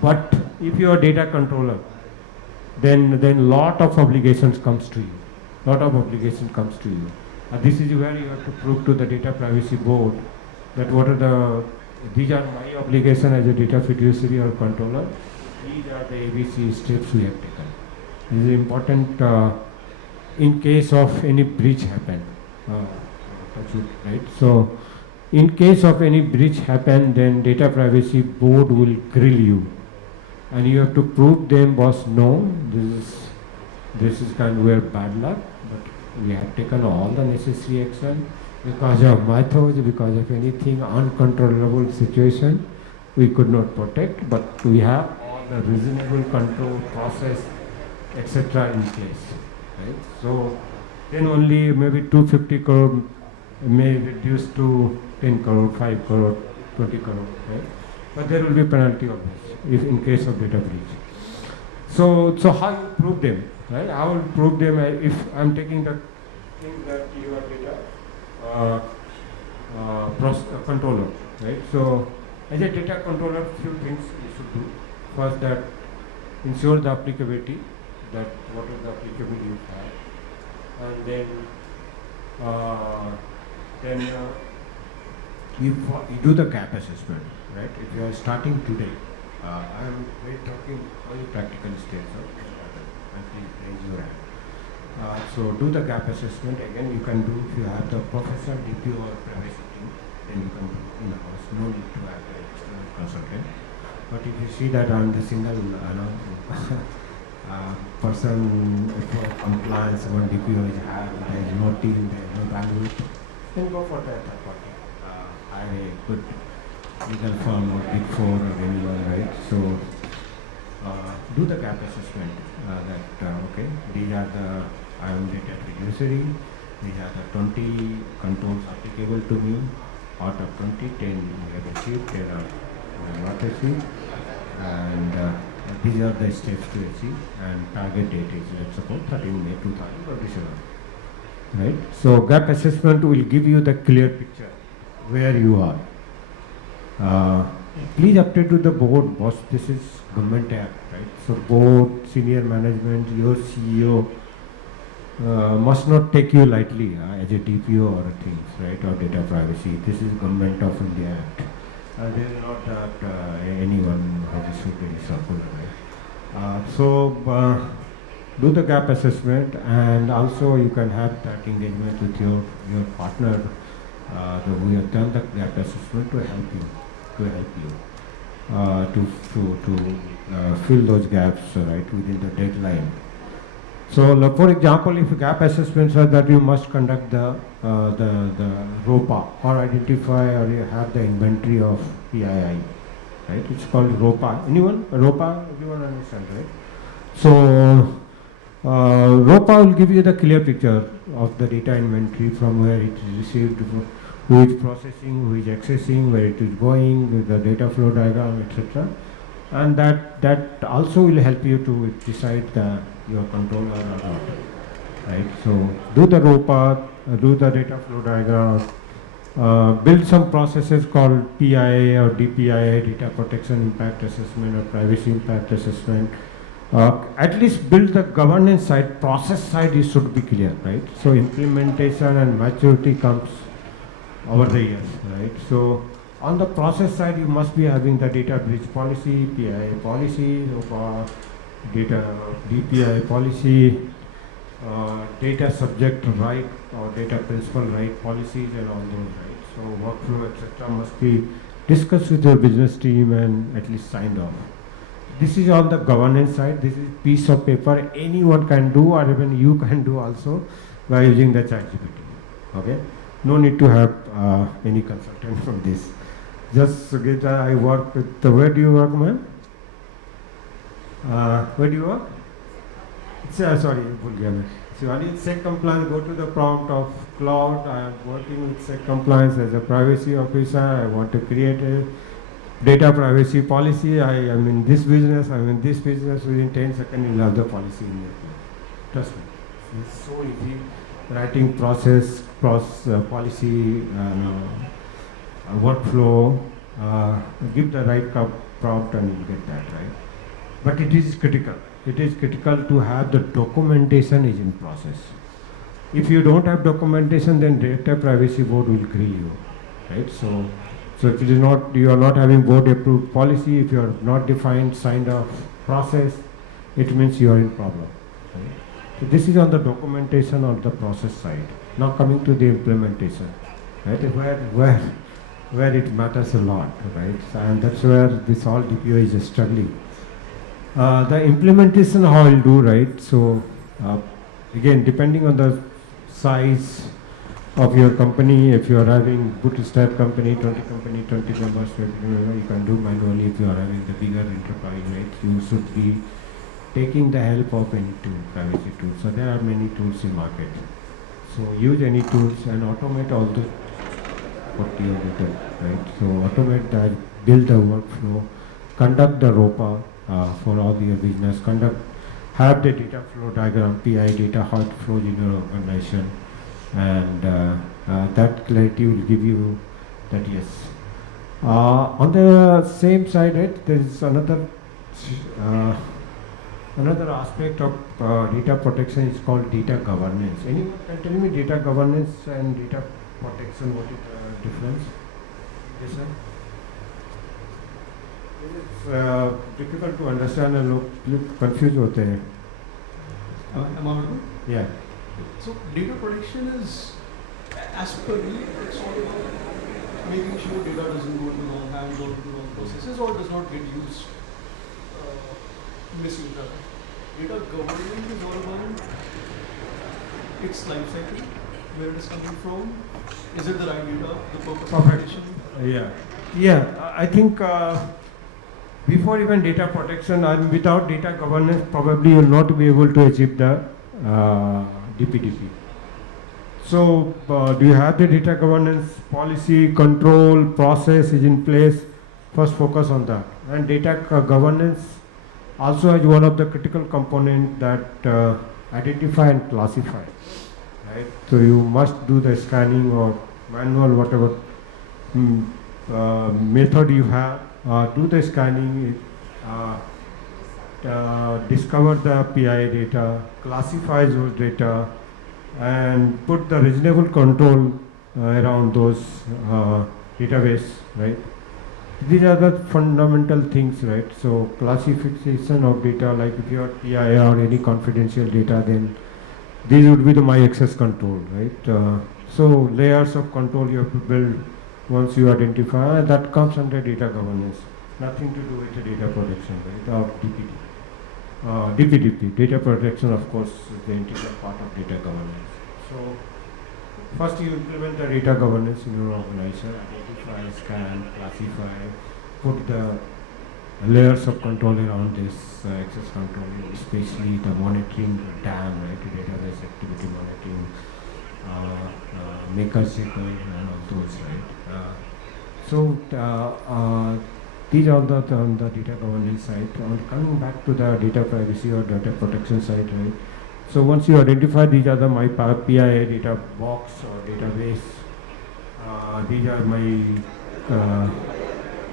But if you are data controller, then lot of obligations comes to you. This is where you have to prove to the Data Privacy Board that these are my obligations as a data fiduciary or controller. These are the ABC steps we have taken. This is important in case of any breach happen. Right? So in case of any breach happen, then Data Privacy Board will grill you. And you have to prove them, boss, no, this is kind of weird bad luck, but we have taken all the necessary action because of methods, because of anything uncontrollable situation, we could not protect, but we have all the reasonable control process, etc. in place. Right? So then only maybe 250 crore may reduce to 10 crore, 5 crore, 20 crore. Right? But there will be penalty of this if in case of data breach. So how you prove them? Right? I will prove them if I am taking the thing that you are data controller. Right? So as a data controller, few things you should do. First, that ensure the applicability, that what is the applicability you have, and then you do the gap assessment. Right? If you are starting today, I am talking only practical stage. Please raise your hand. So do the gap assessment. Again, you can do if you have the professional DPO or privacy team, then you can do in-house. No need to have an external consultant. But if you see that I am the single person for compliance, one DPO is hired, there is no team, there is no bandwidth, then go for that third party. I have a good either firm or Big Four or anyone, right? So do the gap assessment okay, these are the, I am data fiduciary, these are the 20 controls applicable to me. Out of 20, 10 we have achieved, 10 are not achieved, and these are the steps to achieve, and target date is, let's suppose, 13 May 2027. Right? So gap assessment will give you the clear picture where you are. Please update to the board, boss. This is government app, right? So board, senior management, your CEO must not take you lightly as a DPO or things, right? Or data privacy. This is Government of India Act. There is not that anyone has issued any circular, right? Do the gap assessment, and also you can have that engagement with your partner who have done the gap assessment to help you to fill those gaps right within the deadline. So, for example, if gap assessments are that you must conduct the ROPA or identify or you have the inventory of PII, right? It's called ROPA. Anyone? ROPA? Everyone understand, right? So, ROPA will give you the clear picture of the data inventory from where it is received, who is processing, who is accessing, where it is going, with the data flow diagram, etc. And that also will help you to decide your controller or not. Right? So do the ROPA, do the data flow diagram, build some processes called PIA or DPIA, data protection impact assessment or privacy impact assessment. At least build the governance side, process side is should be clear, right? So implementation and maturity comes over the years, right? So on the process side, you must be having the data breach policy, PIA policy, data DPI policy, data subject right or data principal right policies and all those, right? So workflow, etc. must be discussed with your business team and at least signed off. This is on the governance side. This is piece of paper anyone can do, or even you can do also by using the ChatGPT. Okay, no need to have any consultant from this. Just I work with. Where do you work, ma'am? Where do you work? Sorry, Bulgaria. So I need SEC compliance. Go to the prompt of cloud. I am working with SEC compliance as a privacy officer. I want to create a data privacy policy. I am in this business. I'm in this business. Within 10 seconds, you'll have the policy in your Trust me. It's so easy. Writing process, policy, workflow. Give the right prompt, and you'll get that right. But it is critical. It is critical to have the documentation is in process. If you don't have documentation, then data privacy board will grill you, right? So if it is not, you are not having board approved policy, if you are not defined, signed off process, it means you are in problem. Right? So this is on the documentation on the process side. Now coming to the implementation, right? Where it matters a lot, right? And that's where this all DPO is struggling. The implementation how I'll do, right? So again, depending on the size of your company, if you are having bootstrap company, 20 members, you can do manually. If you are having the bigger enterprise, right? You should be taking the help of any tool, privacy tool. So there are many tools in market. So use any tools and automate all the what you have done, right? So automate that, build the workflow, conduct the ROPA for all your business, have the data flow diagram, PI data, how it flows in your organization, and that clarity will give you that yes. On the same side, right, there is another aspect of data protection is called data governance. Anyone can tell me data governance and data protection, what is the difference? Yes, sir. It's difficult to understand and look confused होते हैं. Am I audible? Yeah. So data protection is, as per me, it's all about making sure data doesn't go into wrong hands or into wrong processes or does not get used, misused. Data governance is all about its life cycle, where it is coming from, is it the right data, the purpose of application? Yeah. Yeah, I think before even data protection and without data governance, probably you will not be able to achieve the DPDP. So, do you have the data governance policy, control, process is in place? First focus on that. And data governance also is one of the critical components that identify and classify. Right? So you must do the scanning or manual, whatever method you have, do the scanning, discover the PI data, classify those data, and put the reasonable control around those database, right? These are the fundamental things, right? So classification of data, like if you have PI or any confidential data, then these would be the my access control, right? So layers of control you have to build once you identify, that comes under data governance. Nothing to do with the data protection, right? Or DPDP, data protection, of course, is the integral part of data governance. So first you implement the data governance in your organization, identify, scan, classify, put the layers of control around this access control, especially the monitoring DAM, right? Database activity monitoring, maker checker and all those, right? These are on the data governance side. Coming back to the data privacy or data protection side, right? So once you identify these are the my PIA data box or database, these are my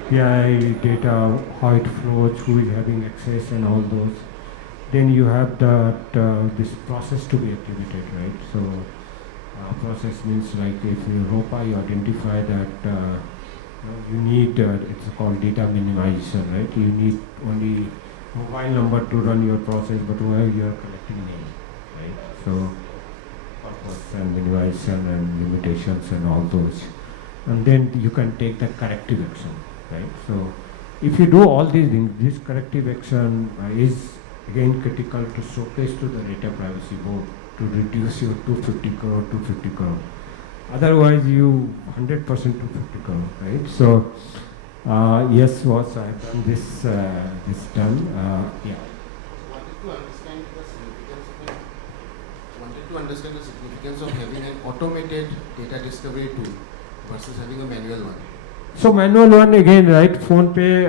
PI data, how it flows, who is having access and all those. Then you have that this process to be activated, right? So process means like if you ROPA, you identify that you need, it's called data minimization, right? You need only mobile number to run your process, but where you are collecting name, right? So purpose and minimization and limitations and all those. And then you can take the corrective action, right? So if you do all these things, this corrective action is again critical to showcase to the data privacy board to reduce your 250 crore to 50 crore. Otherwise, you 100% to 50 crore, right? So, yes, was I have done this done. Yeah. Wanted to understand the significance of having an automated data discovery tool versus having a manual one. So manual one again, right? PhonePe,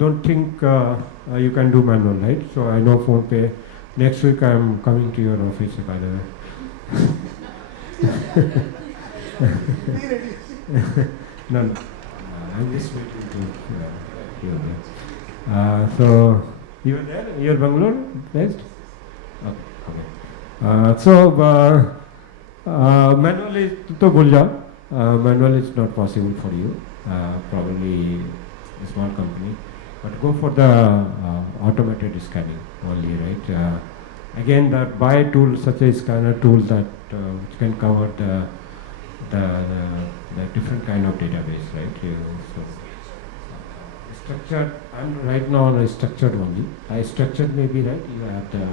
don't think you can do manual, right? So I know PhonePe. Next week I am coming to your office, by the way. No, I'm just waiting to hear that. So you are there? You are Bangalore based? Okay. Manual is to bhul jao. Manual is not possible for you. Probably a small company, but go for the automated scanning only, right? Again, that buy a tool such as scanner tool that which can cover the different kind of database, right? So structured, I'm right now on a structured only. Structured may be right. You have the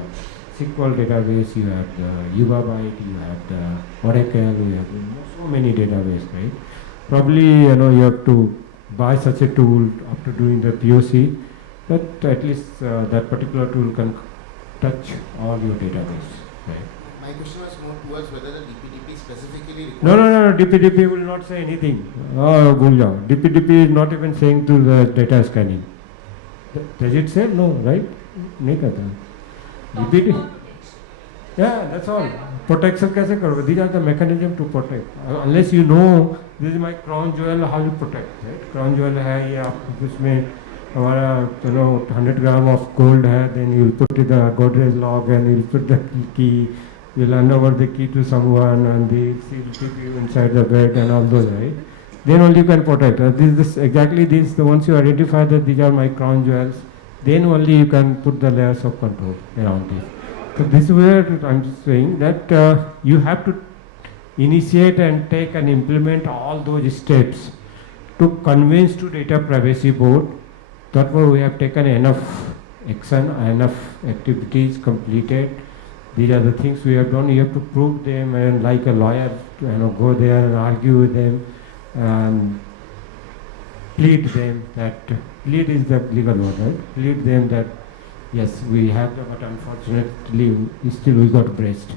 SQL database, you have the Yugabyte, you have the Oracle, you have so many database, right? Probably you have to buy such a tool after doing the POC, but at least that particular tool can touch all your database, right? My question was more towards whether the DPDP specifically requires... No, DPDP will not say anything. Oh, bhul jao. DPDP is not even saying to the data scanning. Does it say? No, right? Nahi kehta. DPDP. Yeah, that's all. Protection कैसे करोगे? These are the mechanism to protect. Unless you know this is my crown jewel, how you protect, right? Crown jewel है ये आप उसमें हमारा 100 gram of gold है, then you will put it the Godrej lock and you will put the key, you will hand over the key to someone and they will keep you inside the bed and all those, right? Then only you can protect. Exactly this, the once you identify that these are my crown jewels, then only you can put the layers of control around this. So this is where I'm just saying that you have to initiate and take and implement all those steps to convince to data privacy board that we have taken enough action, enough activities completed. These are the things we have done. You have to prove them, and like a lawyer, go there and argue with them. plead them that, plead is the legal word, right? Plead them that, yes, we have the, but unfortunately, still we got breast.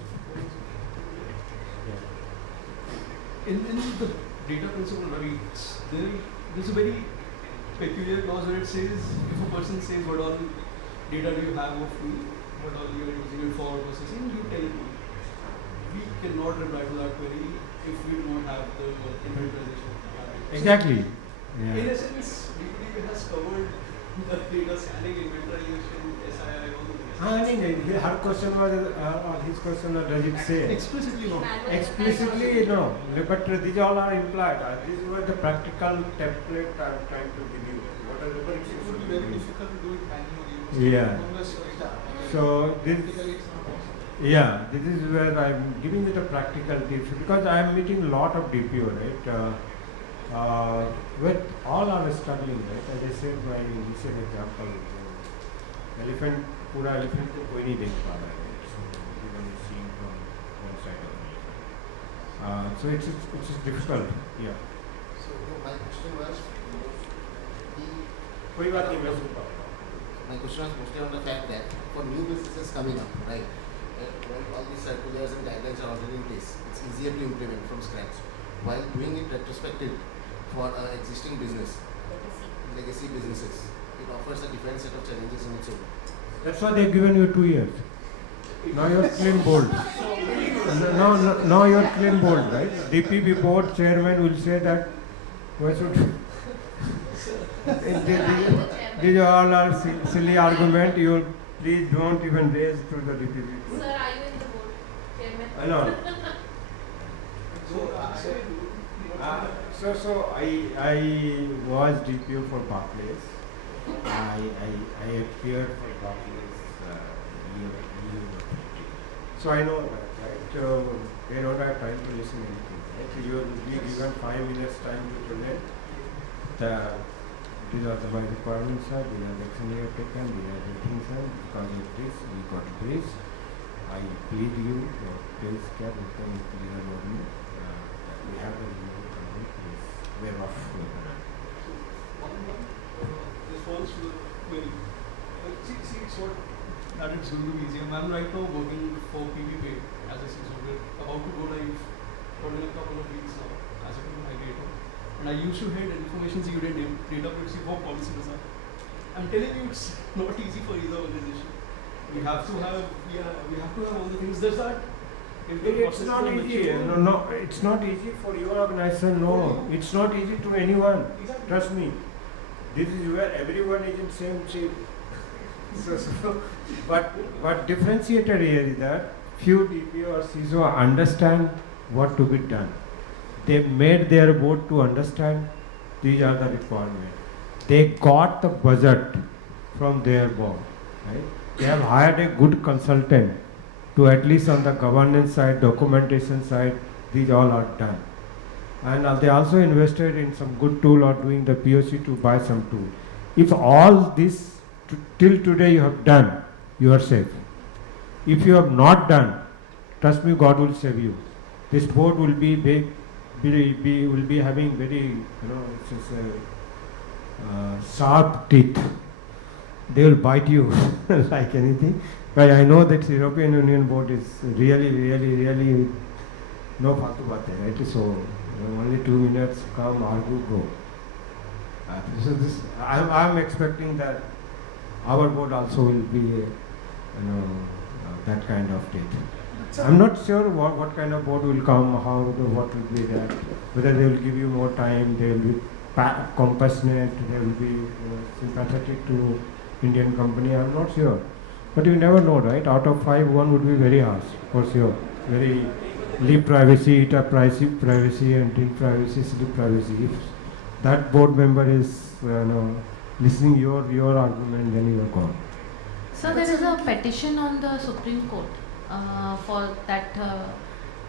In the data principle, Ravi, there's a very peculiar clause where it says, if a person says what all data do you have of me, what all you are using it for processing, you tell me. We cannot reply to that query if we do not have the inventarization. Exactly. In Yeah. a sense, DPDP has covered the data scanning, inventarization, SII, all the things. I mean, her question was, or his question was, does it say? Explicitly not. Explicitly, no. But these all are implied. These were the practical template I'm trying to give you. What are the It would be very difficult to do it manually. Yeah. Unless So this, technically it's not possible. yeah, this is where I'm giving you the practical tips because I'm meeting a lot of DPO, right? With all are struggling, right? As I said, my recent example, elephant, pura elephant को कोई नहीं देख पा रहा है, right? So everyone is seeing from one side of it. So it's difficult, yeah. So my question was, कोई बात नहीं मैं सुनता हूँ. my question was mostly on the fact that for new businesses coming up, right? When all these circulars and guidelines are already in place, it's easier to implement from scratch. While doing it retrospective for existing business, legacy businesses, it offers a different set of challenges in its own. That's why they've given you 2 years. Now you're clean bold. Now you're clean bold, right? DPP board chairman will say that why should these all are silly argument. You please don't even raise to the DPP board. Sir, are you in the board, Chairman? I know. So I was DPO for Barclays. I appeared for Barclays. So I know that, right? They don't have time to listen to anything, right? You will be given 5 minutes time to present. These are my requirements, sir. These are the action you have taken. These are the things, sir. Because of this, we got this. I plead you, please care, you can clear about me. We have a new company, please. We're off. Response to the query. See, it's what that it's going to be easier. I'm right now working for PPPay as a CISO. We're about to go live for a couple of weeks now as a migrator. And I used to head information security and data privacy for policy design. I'm telling you, it's not easy for either organization. We have to have all the things. There's that. It's not easy. No, it's not easy for your organization. No, it's not easy to anyone. Exactly. Trust me. This is where everyone is in same shape. But differentiator here is that few DPO or CISO understand what to be done. They made their board to understand these are the requirements. They got the budget from their board. Right? They have hired a good consultant to at least on the governance side, documentation side, these all are done. And they also invested in some good tool or doing the POC to buy some tool. If all this till today you have done, you are safe. If you have not done, trust me, God will save you. This board will be big, will be having very, sharp teeth. They will bite you like anything. But I know that European Union board is really no faltu baat hai, right? So only 2 minutes, come, argue, go. I'm expecting that our board also will be, that kind of teeth. I'm not sure what kind of board will come, what will be that, whether they will give you more time, they will be compassionate, they will be sympathetic to Indian company, I'm not sure. But you never know, right? Out of 5, 1 would be very harsh, for sure. Very leave privacy, eat up privacy, and drink privacy, sleep privacy. If that board member is listening your argument, then you are gone. So there is a petition on the Supreme Court for that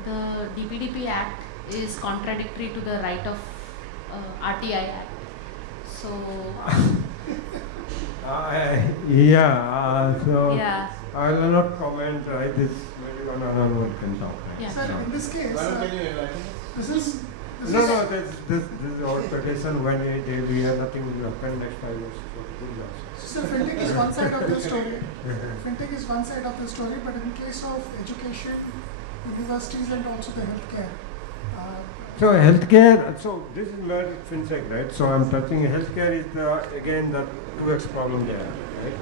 the DPDP Act is contradictory to the right of RTI Act. So So yeah. I will not comment, right? This maybe one can talk. Right? Yeah. Sir, in this case, this This No, is- no, this is our prediction when we have nothing will happen next 5 years. So FinTech is one side of the story. FinTech is one side of the story, but in case of education, universities and also the healthcare, So healthcare, so this is where FinSec, right? So I'm touching healthcare is again the 2x problem there, right?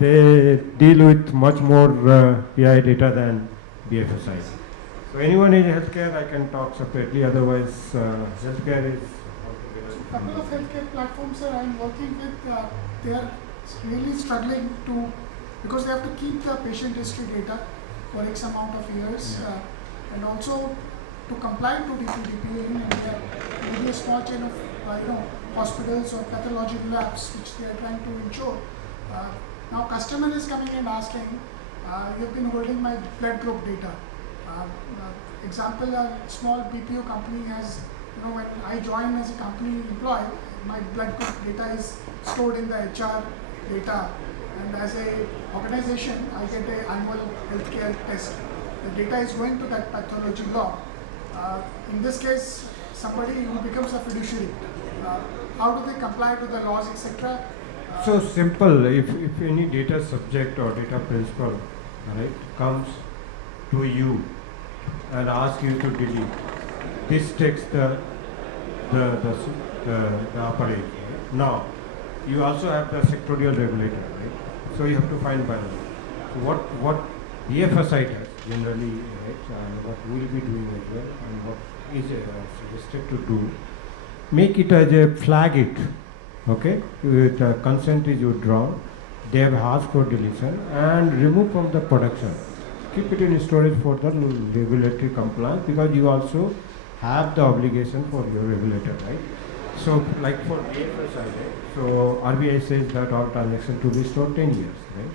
They deal with much more PI data than BFSI. So anyone in healthcare, I can talk separately. Otherwise, healthcare is. a couple of healthcare platforms that I'm working with, they are really struggling to, because they have to keep the patient history data for X amount of years, and also to comply to DPDP in India, maybe a small chain of hospitals or pathological labs which they are trying to ensure. Now customer is coming and asking, you've been holding my blood group data. Example, a small BPO company has, when I join as a company employee, my blood group data is stored in the HR data, and as a organization, I get an annual healthcare test. The data is going to that pathology log. In this case, somebody who becomes a fiduciary, how do they comply to the laws, etc.? So simple. If any data subject or data principal, right, comes to you and asks you to delete, this takes the upper edge. Now, you also have the sectorial regulator, right? So you have to find balance. So what BFSI does generally, right, and what we will be doing as well, and what is suggested to do, make it as a flag it, okay? With consent is withdrawn, they have asked for deletion and remove from the production. Keep it in storage for the regulatory compliance, because you also have the obligation for your regulator, right? So, like for BFSI, right? So RBI says that all transactions to be stored 10 years, right?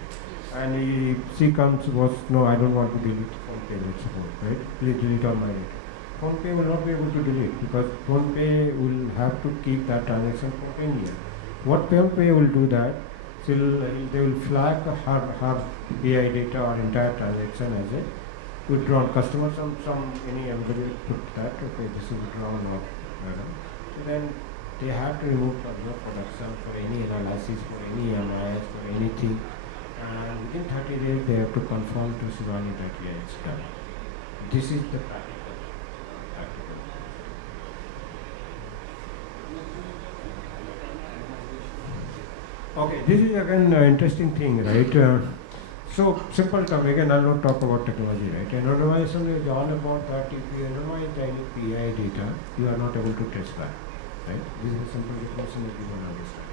And she comes was, no, I don't want to delete PhonePe, let's suppose, right? Please delete all my data. PhonePe will not be able to delete, because PhonePe will have to keep that transaction for 10 years. What PhonePe will do that? They will flag her AI data or entire transaction as a withdrawn. Customer, any employee put that, okay, this is withdrawn or whatever. So then they have to remove from the production for any analysis, for any MIS, for anything. And within 30 days, they have to confirm to Shivani that yeah, it's done. This is the practical. Okay, this is again an interesting thing, right? So simple term, again I'll not talk about technology, right? Anonymization is all about that if you anonymize any PI data, you are not able to trace back, right? This is a simple definition that you don't understand.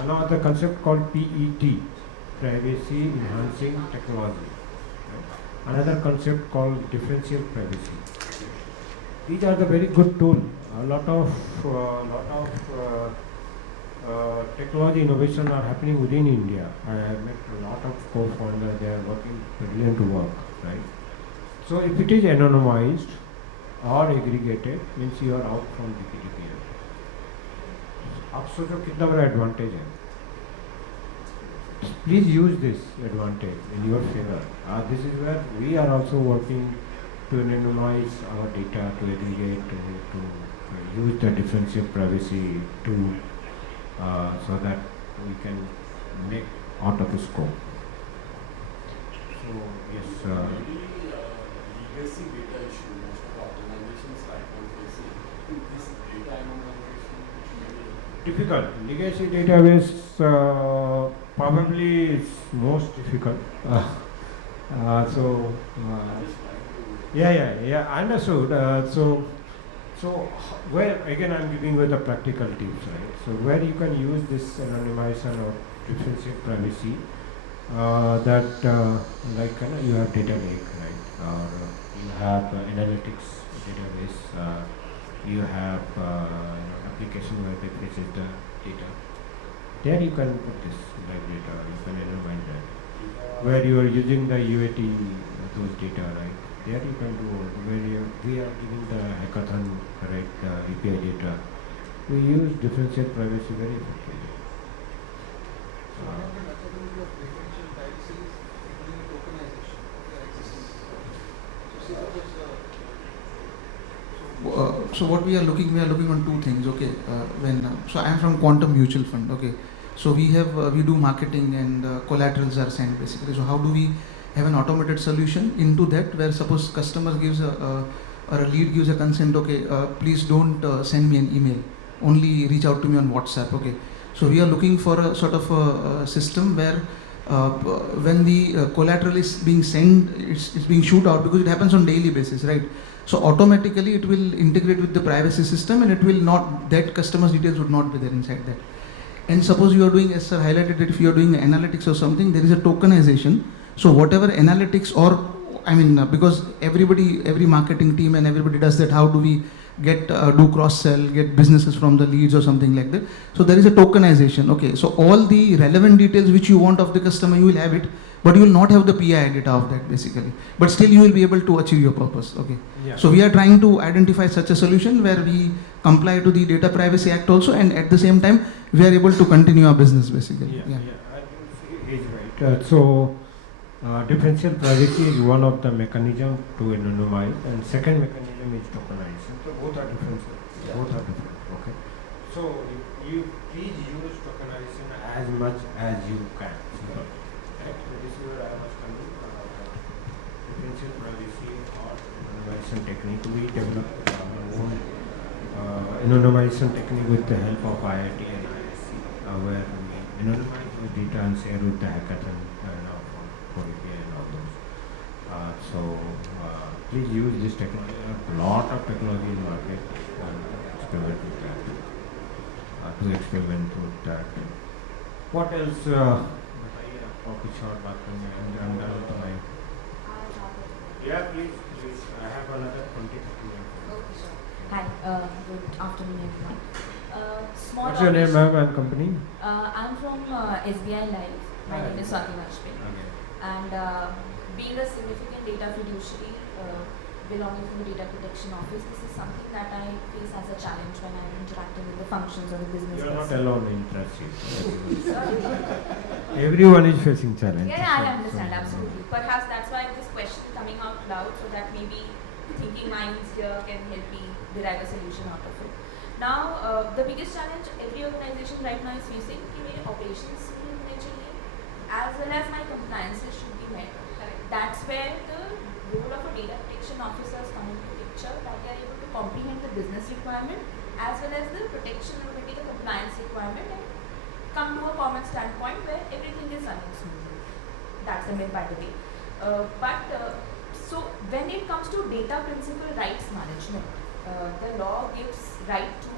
Another concept called PET, privacy enhancing technology. Right? Another concept called differential privacy. These are the very good tool. A lot of technology innovation are happening within India. I have met a lot of co-founders, they are working brilliant work, right? So if it is anonymized or aggregated, means you are out from DPDP. आप सोचो कितना बड़ा advantage है. Please use this advantage in your favor. This is where we are also working to anonymize our data, to aggregate, to use the differential privacy to so that we can make out of the scope. So yes. Legacy data issue, most of organizations right now facing this data anonymization. Difficult. Legacy database probably is most difficult. Yeah, understood. So where again I'm giving you the practical tips, right? So where you can use this anonymization or differential privacy, like you have data lake, right? Or you have analytics database, you have application where it fetches the data. There you can put this like data, you can anonymize that. Where you are using the UAT, those data, right? There you can do where we are giving the hackathon, correct, API data. We use differential privacy very effectively. One of the methodology of differential privacy is doing tokenization of the existing data. So suppose, so so what we are looking on two things. Okay, so I am from Quantum Mutual Fund. Okay, so we do marketing and collaterals are sent basically. So how do we have an automated solution into that, where suppose customer gives or a lead gives a consent, okay, please don't send me an email, only reach out to me on WhatsApp. Okay, so we are looking for a sort of a system where when the collateral is being sent, it's being shoot out, because it happens on daily basis, right? So automatically it will integrate with the privacy system, and it will not, that customer's details would not be there inside that. And suppose you are doing, as sir highlighted, that if you are doing analytics or something, there is a tokenization. So whatever analytics, or because every marketing team and everybody does that, how do we get do cross sell, get businesses from the leads or something like that? So there is a tokenization. Okay, so all the relevant details which you want of the customer, you will have it, but you will not have the PI data of that basically. But still you will be able to achieve your purpose. Okay. Yeah. So we are trying to identify such a solution where we comply to the Data Privacy Act also, and at the same time we are able to continue our business basically. I think he's right. Differential privacy is one of the mechanism to anonymize, and second mechanism is tokenization. So both are different. Both are different. Okay. So you please use tokenization as much as you can. Right? So this is where I was coming. Differential privacy or anonymization technique. We developed our own anonymization technique with the help of IIT and ISC, where we anonymize the data and share with the hackathon for API and all those. Please use this technology. A lot of technology in market experiment with that. To experiment with that. What else? Copy short back I'm done with the line. Yeah, please. I have another 20 minutes. Okay, sure. Hi, good afternoon, everyone. What's your name, ma'am, and company? I'm from SBI Live. My name is Swati Vajpayee. Okay. And being a significant data fiduciary belonging from the Data Protection Office, this is something that I face as a challenge when I'm interacting with the functions of the business. You are not alone in trustee. Sorry? Everyone is facing challenges. Yeah, I understand, absolutely. Perhaps that's why this question coming out loud, so that maybe thinking minds here can help me derive a solution out of it. Now, the biggest challenge every organization right now is facing is my operations as well as my compliances should be met. That's where the role of a data protection officer is coming into picture, that they are able to comprehend the business requirement as well as the protection or maybe the compliance requirement, and come to a common standpoint where everything is running smoothly. That's the myth, by the way. So when it comes to data principal rights management, the law gives right to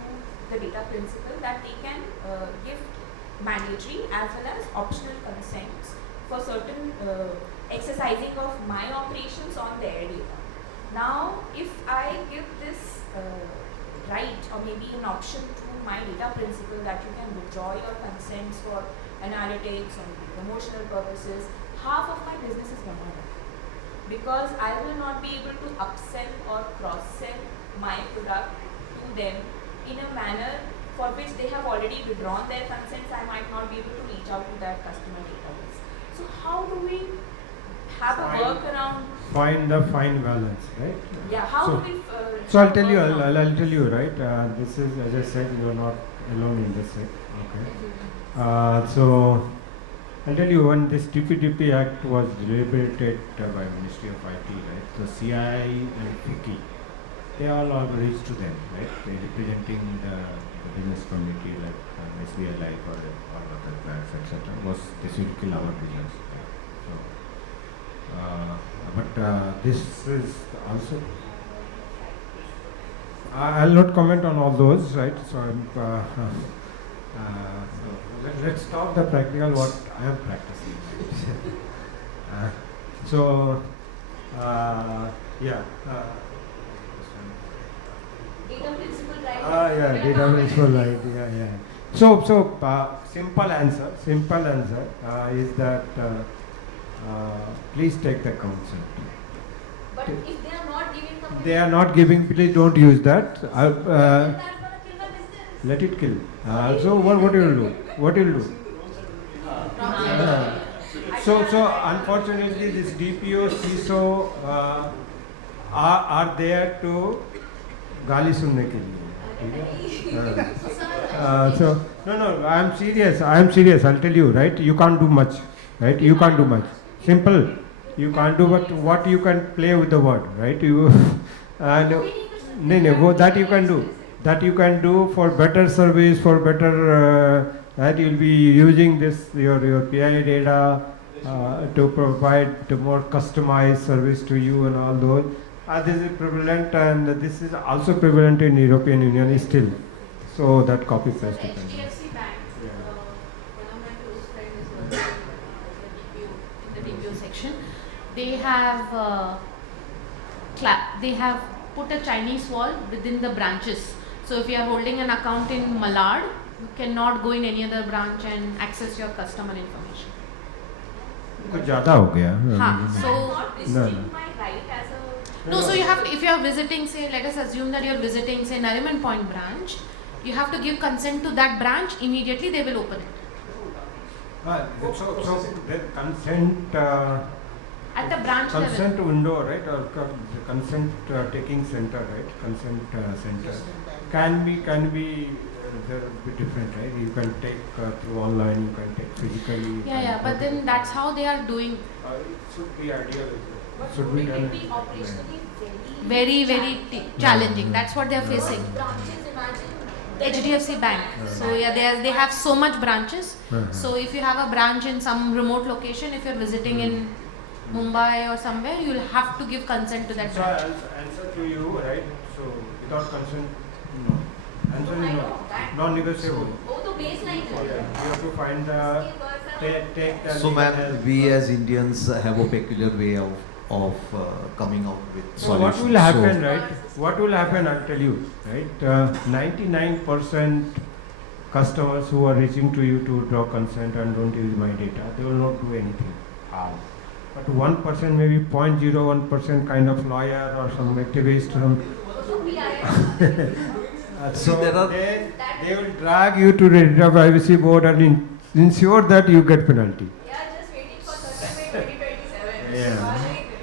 the data principal that they can give mandatory as well as optional consents for certain exercising of my operations on their data. Now, if I give this right or maybe an option to my data principal that you can withdraw your consents for analytics or promotional purposes, half of my business is going to die, because I will not be able to upsell or cross-sell my product to them in a manner for which they have already withdrawn their consents. I might not be able to reach out to that customer database. So how do we have a workaround? Find the fine balance, right? Yeah, how so, do we so I'll tell you, I'll tell you, right? This is, as I said, you're not alone in this, okay? So I'll tell you, when this DPDP Act was deliberated by Ministry of IT, right? So CI and FICI, they all reached to them, right? They representing the business community like SBI Life or other banks, etc. Was this will kill our business. Right? But this is also. I'll not comment on all those, right? So let's talk the practical what I am practicing. Yeah. data principal right? Yeah, data principal right. Yeah. So simple answer is that please take the consent. But if they are not giving the They are not giving. Please don't use that. that's gonna kill my business. Let it kill. So what will you do? What will you do? So unfortunately, this DPO, CISO are there to गाली सुनने के लिए, ठीक है? So no, I am serious. I'll tell you, right? You can't do much, right? You can't do much. Simple. You can't do what you can play with the word, right? You and no, that you can do. That you can do for better service, for better that you'll be using this your PI data to provide more customized service to you and all those. This is prevalent, and this is also prevalent in European Union still. So that copy paste. HDFC Bank, one of my close friends is working in the DPO section. They have put a Chinese wall within the branches. So if you are holding an account in Malad, you cannot go in any other branch and access your customer information. कुछ ज़्यादा हो गया. हाँ, so Not restrict my right as a no, so you have to, if you are visiting, say, let us assume that you are visiting, say, Nariman Point branch, you have to give consent to that branch. Immediately, they will open it. So the consent. At the branch Consent level. window, right, or consent taking center, right? Consent center can be they're a bit different, right? You can take through online, you can take physically. Yeah, but then that's how they are doing. It should be ideal. but Should be wouldn't done. it be operationally Very challenging. That's what they are facing. branches, imagine HDFC Bank. So yeah, they have so much branches. So if you have a branch in some remote location, if you're visiting in Mumbai or somewhere, you'll have to give consent to that So branch. I'll answer to you, right? So without consent, no. Answer I is know no. that. Non-negotiable. Oh, the baseline You is have to find take the So, legal ma'am, help. we as Indians have a peculiar way of coming out with So solutions. what will happen, right? What will happen, I'll tell you, right? 99% customers who are reaching to you to draw consent and don't use my data, they will not do anything. But 1%, maybe 0.01% kind of lawyer or some activist, so there are- they will drag you to the data privacy board and ensure that you get penalty. Yeah, just waiting for 30 May 2027. Yeah.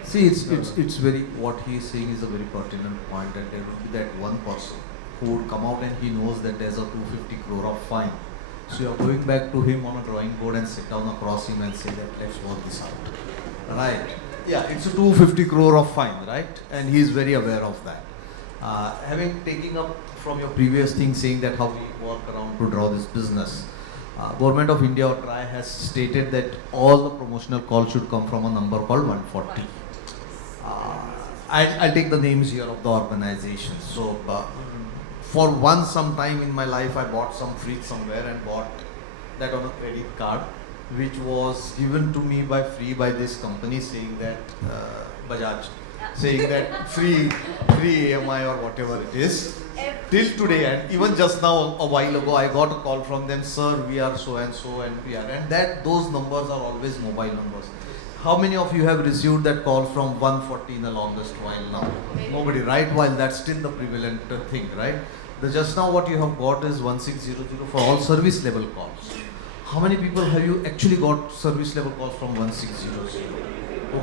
See, it's very, what he is saying is a very pertinent point, that there will be that one person who would come out and he knows that there's a 250 crore of fine. So you're going back to him on a drawing board and sit down across him and say that let's work this out. Right? Yeah, it's a 250 crore of fine, right? And he is very aware of that. Having taken up from your previous thing saying that how we work around to draw this business, Government of India or TRAI has stated that all the promotional calls should come from a number called 140. I'll take the names here of the organizations. So for once some time in my life I bought some fridge somewhere and bought that on a credit card, which was given to me by free by this company saying that Bajaj, saying that free EMI or whatever it is. Till today, and even just now a while ago I got a call from them, sir, we are so and so and we are, and that those numbers are always mobile numbers. How many of you have received that call from 140 in the longest while now? Nobody, right? While that's still the prevalent thing, right? The just now what you have got is 1600 for all service level calls. How many people have you actually got service level calls from 1600?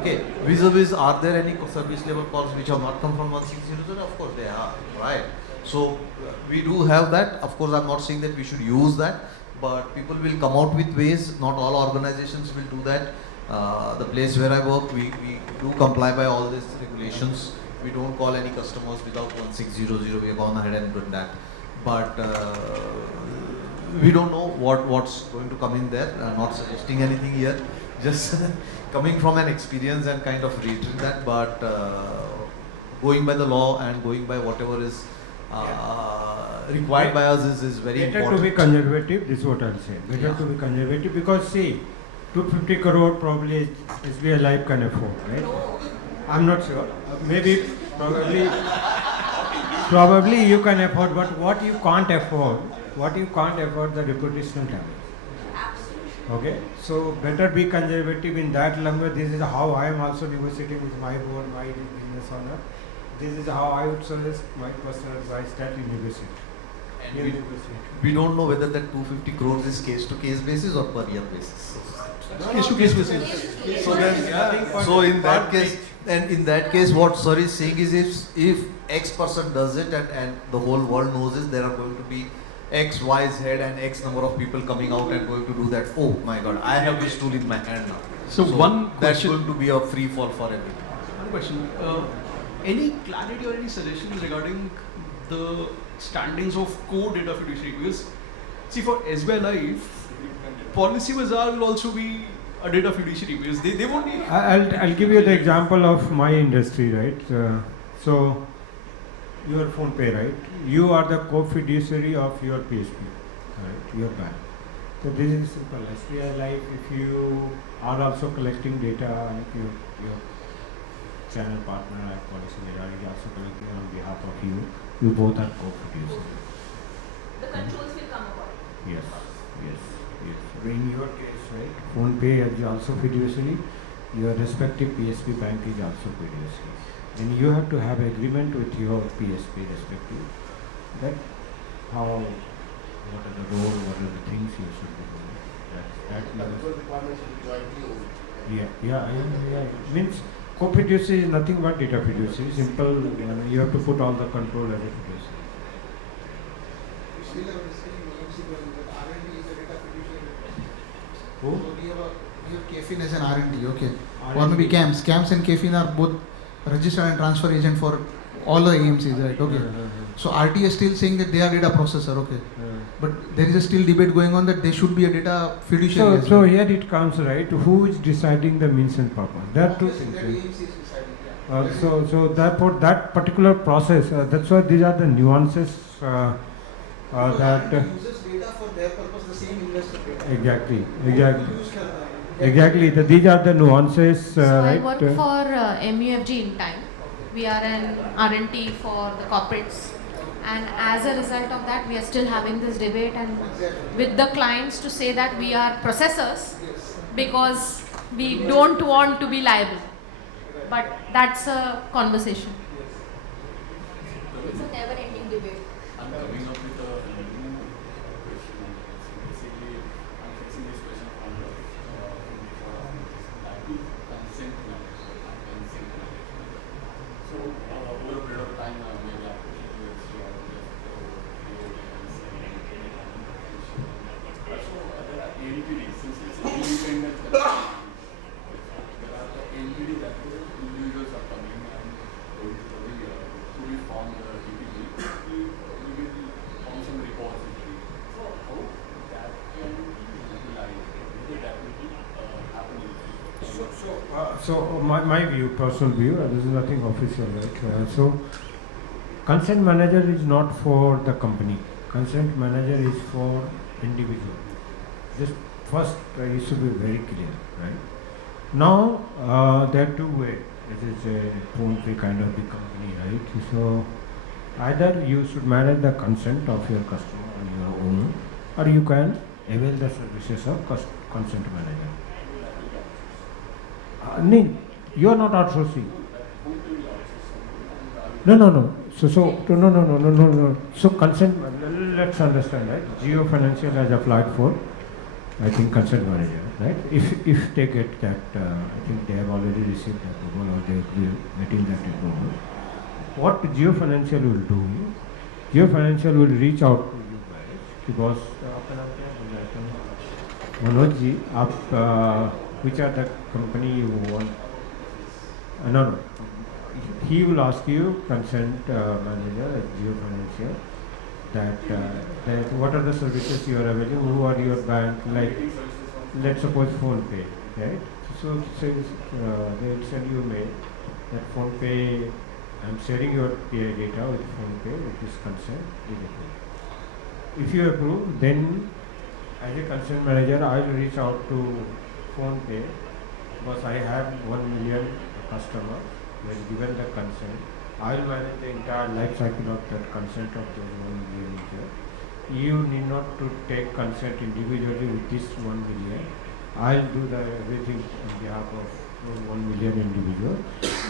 Okay, vis-a-vis, are there any service level calls which have not come from 1600? Of course they are, right? So we do have that. Of course, I'm not saying that we should use that, but people will come out with ways. Not all organizations will do that. The place where I work, we do comply by all these regulations. We don't call any customers without 1600. We have gone ahead and done that. But we don't know what's going to come in there. I'm not suggesting anything here. Just coming from an experience and kind of reiterating that. But going by the law and going by whatever is required by us is very Better important. to be conservative, this is what I'll say. Better to be conservative because see, 250 crore probably SBI Life can afford, right? I'm not sure. Maybe, probably you can afford, but what you can't afford, the reputational damage. Okay, so better be conservative in that language. This is how I am also negotiating with my board, my business owner. This is how I would suggest my personal advice that you negotiate. And we don't know whether that 250 crores is case to case basis or per year basis. Case to case basis. So then, so in that case, And in that case, what sir is saying is if X person does it and the whole world knows this, there are going to be X, Y, Z and X number of people coming out and going to do that. Oh my God, I have this tool in my hand now. So one that's question. going to be a free fall for everyone. One question. Any clarity or any suggestions regarding the standings of core data fiduciary? Because see, for SBI Life, Policy Bazaar will also be a data fiduciary because they won't be. I'll give you the example of my industry, right? So your phone pay, right? You are the co-fiduciary of your PSP, right? Your bank. So this is simple. SBI Life, if you are also collecting data, like your channel partner like Policy Bazaar is also collecting on behalf of you. You both are co-fiduciary. The controls will come about. Yes. So in your case, right, PhonePe is also fiduciary, your respective PSP bank is also fiduciary. Then you have to have agreement with your PSP respective that what are the role, what are the things you should be doing. Control requirements will be jointly owned. Yeah. Means co-fiduciary is nothing but data fiduciary. Simple, you have to put all the control as a fiduciary. Still have the same AMC going, but R&D is a data fiduciary. Who? So we have KFIN as an R&D, okay. R&D. Or maybe CAMS. CAMS and KFIN are both register and transfer agent for all the AMCs, right? Okay. So RT is still saying that they are data processor, okay. But there is a still debate going on that they should be a data fiduciary. as So well. here it comes, right? Who is deciding the means and purpose? There are two things. That Right? AMC is deciding, yeah. So therefore that particular process, that's why these are the nuances Because that. RT uses data for their purpose, the same investor data. Exactly. These are the nuances, So I right? work for MUFG in time. We are an R&T for the corporates. And as a result of that, we are still having this debate and with the clients to say that we are processors because we don't want to be liable. But that's a conversation. It's a never-ending debate. I'm coming up with a new question. Basically, I'm fixing this question on the consent management. So, over a period of time, maybe after 2 years, you are there are entities, since it's an independent company, there are the entities that the individuals are coming and going to the to be formed DPG, we will form some repository. So how that can be utilized, whether that will be happening. So my view, personal view, this is nothing official, right? So consent manager is not for the company. Consent manager is for individual. Just first, you should be very clear, right? Now there are two ways. It is a PhonePe kind of big company, right? So either you should manage the consent of your customer on your own, or you can avail the services of consent manager. No, you are not outsourcing. No. So consent, let's understand, right? Geo Financial has applied for, I think, consent manager, right? If they get that, I think they have already received the approval or they are getting that approval. What Geo Financial will do, Geo Financial will reach out to you guys because Manoj ji, which are the company you want? No. He will ask you, consent manager at Geo Financial, that what are the services you are availing, who are your bank, like let's suppose PhonePe, right? So says they will send you a mail that PhonePe, I'm sharing your PI data with PhonePe, with this consent, please approve. If you approve, then as a consent manager, I will reach out to PhonePe because I have 1 million customers. When given the consent, I will manage the entire life cycle of that consent of those 1 million users. You need not to take consent individually with this 1 million. I will do everything on behalf of those 1 million individuals.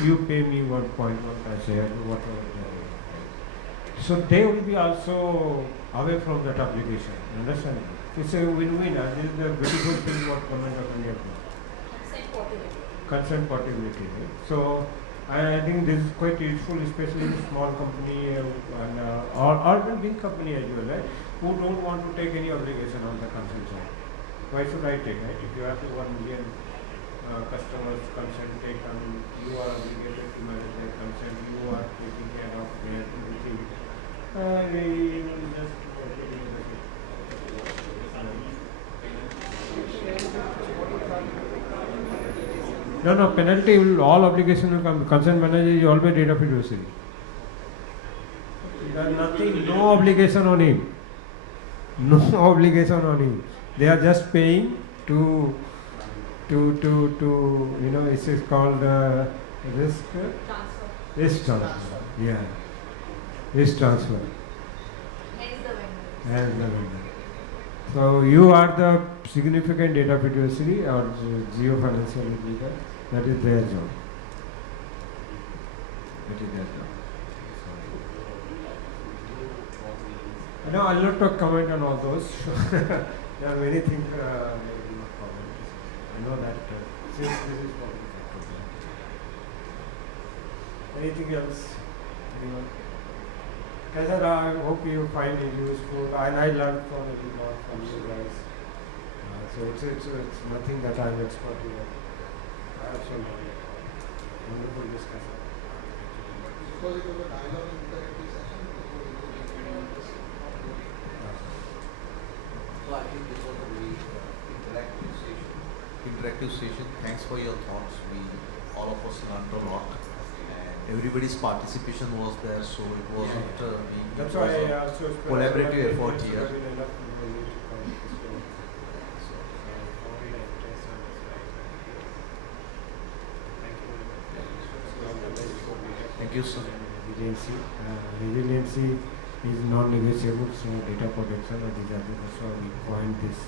You pay me 1.1 share, whatever they are. So they will be also away from that application. Understand? It's a win-win. This is the beautiful thing what Government of India does. Consent portability. consent portability, right? So I think this is quite useful, especially in small company or even big company as well, right? Who don't want to take any obligation on the consent side. Why should I take, right? If you have 1 million customers consent taken, you are obligated to manage their consent, you are taking care of their everything. We will just No, penalty will, all obligation will come. Consent manager is always data fiduciary. There is nothing, no obligation on him. No obligation on him. They are just paying to it is called risk transfer. Yeah. Risk transfer. As the vendor. So you are the significant data fiduciary or geo financial leader. That is their job. That is their job. No, I'll not comment on all those. There are many things I will not comment. I know that since this is public sector. Anything else? Anyone? Kaizar, I hope you find it useful, and I learned from a lot from you guys. So it's nothing that I'm expert in. I also learned. Wonderful discussion. Because it was a dialogue and interactive session. So I think this was a very interactive session. Thanks for your thoughts. All of us learned a lot. Everybody's participation was there, so it wasn't That's why I also collaborative effort here. Thank you, sir. Resiliency is non-negotiable, so data protection and these are that's why we coined this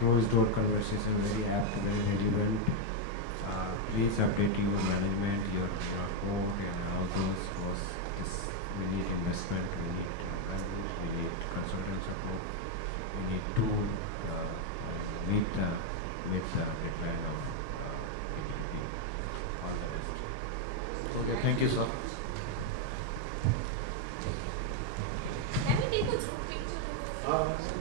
closed door conversation, very apt, very relevant. Please update your management, your code and all those was this. We need investment, we need values, we need consultant support, we need to meet the deadline of PPP. All the rest. Okay, thank you, sir. Can we take a group picture?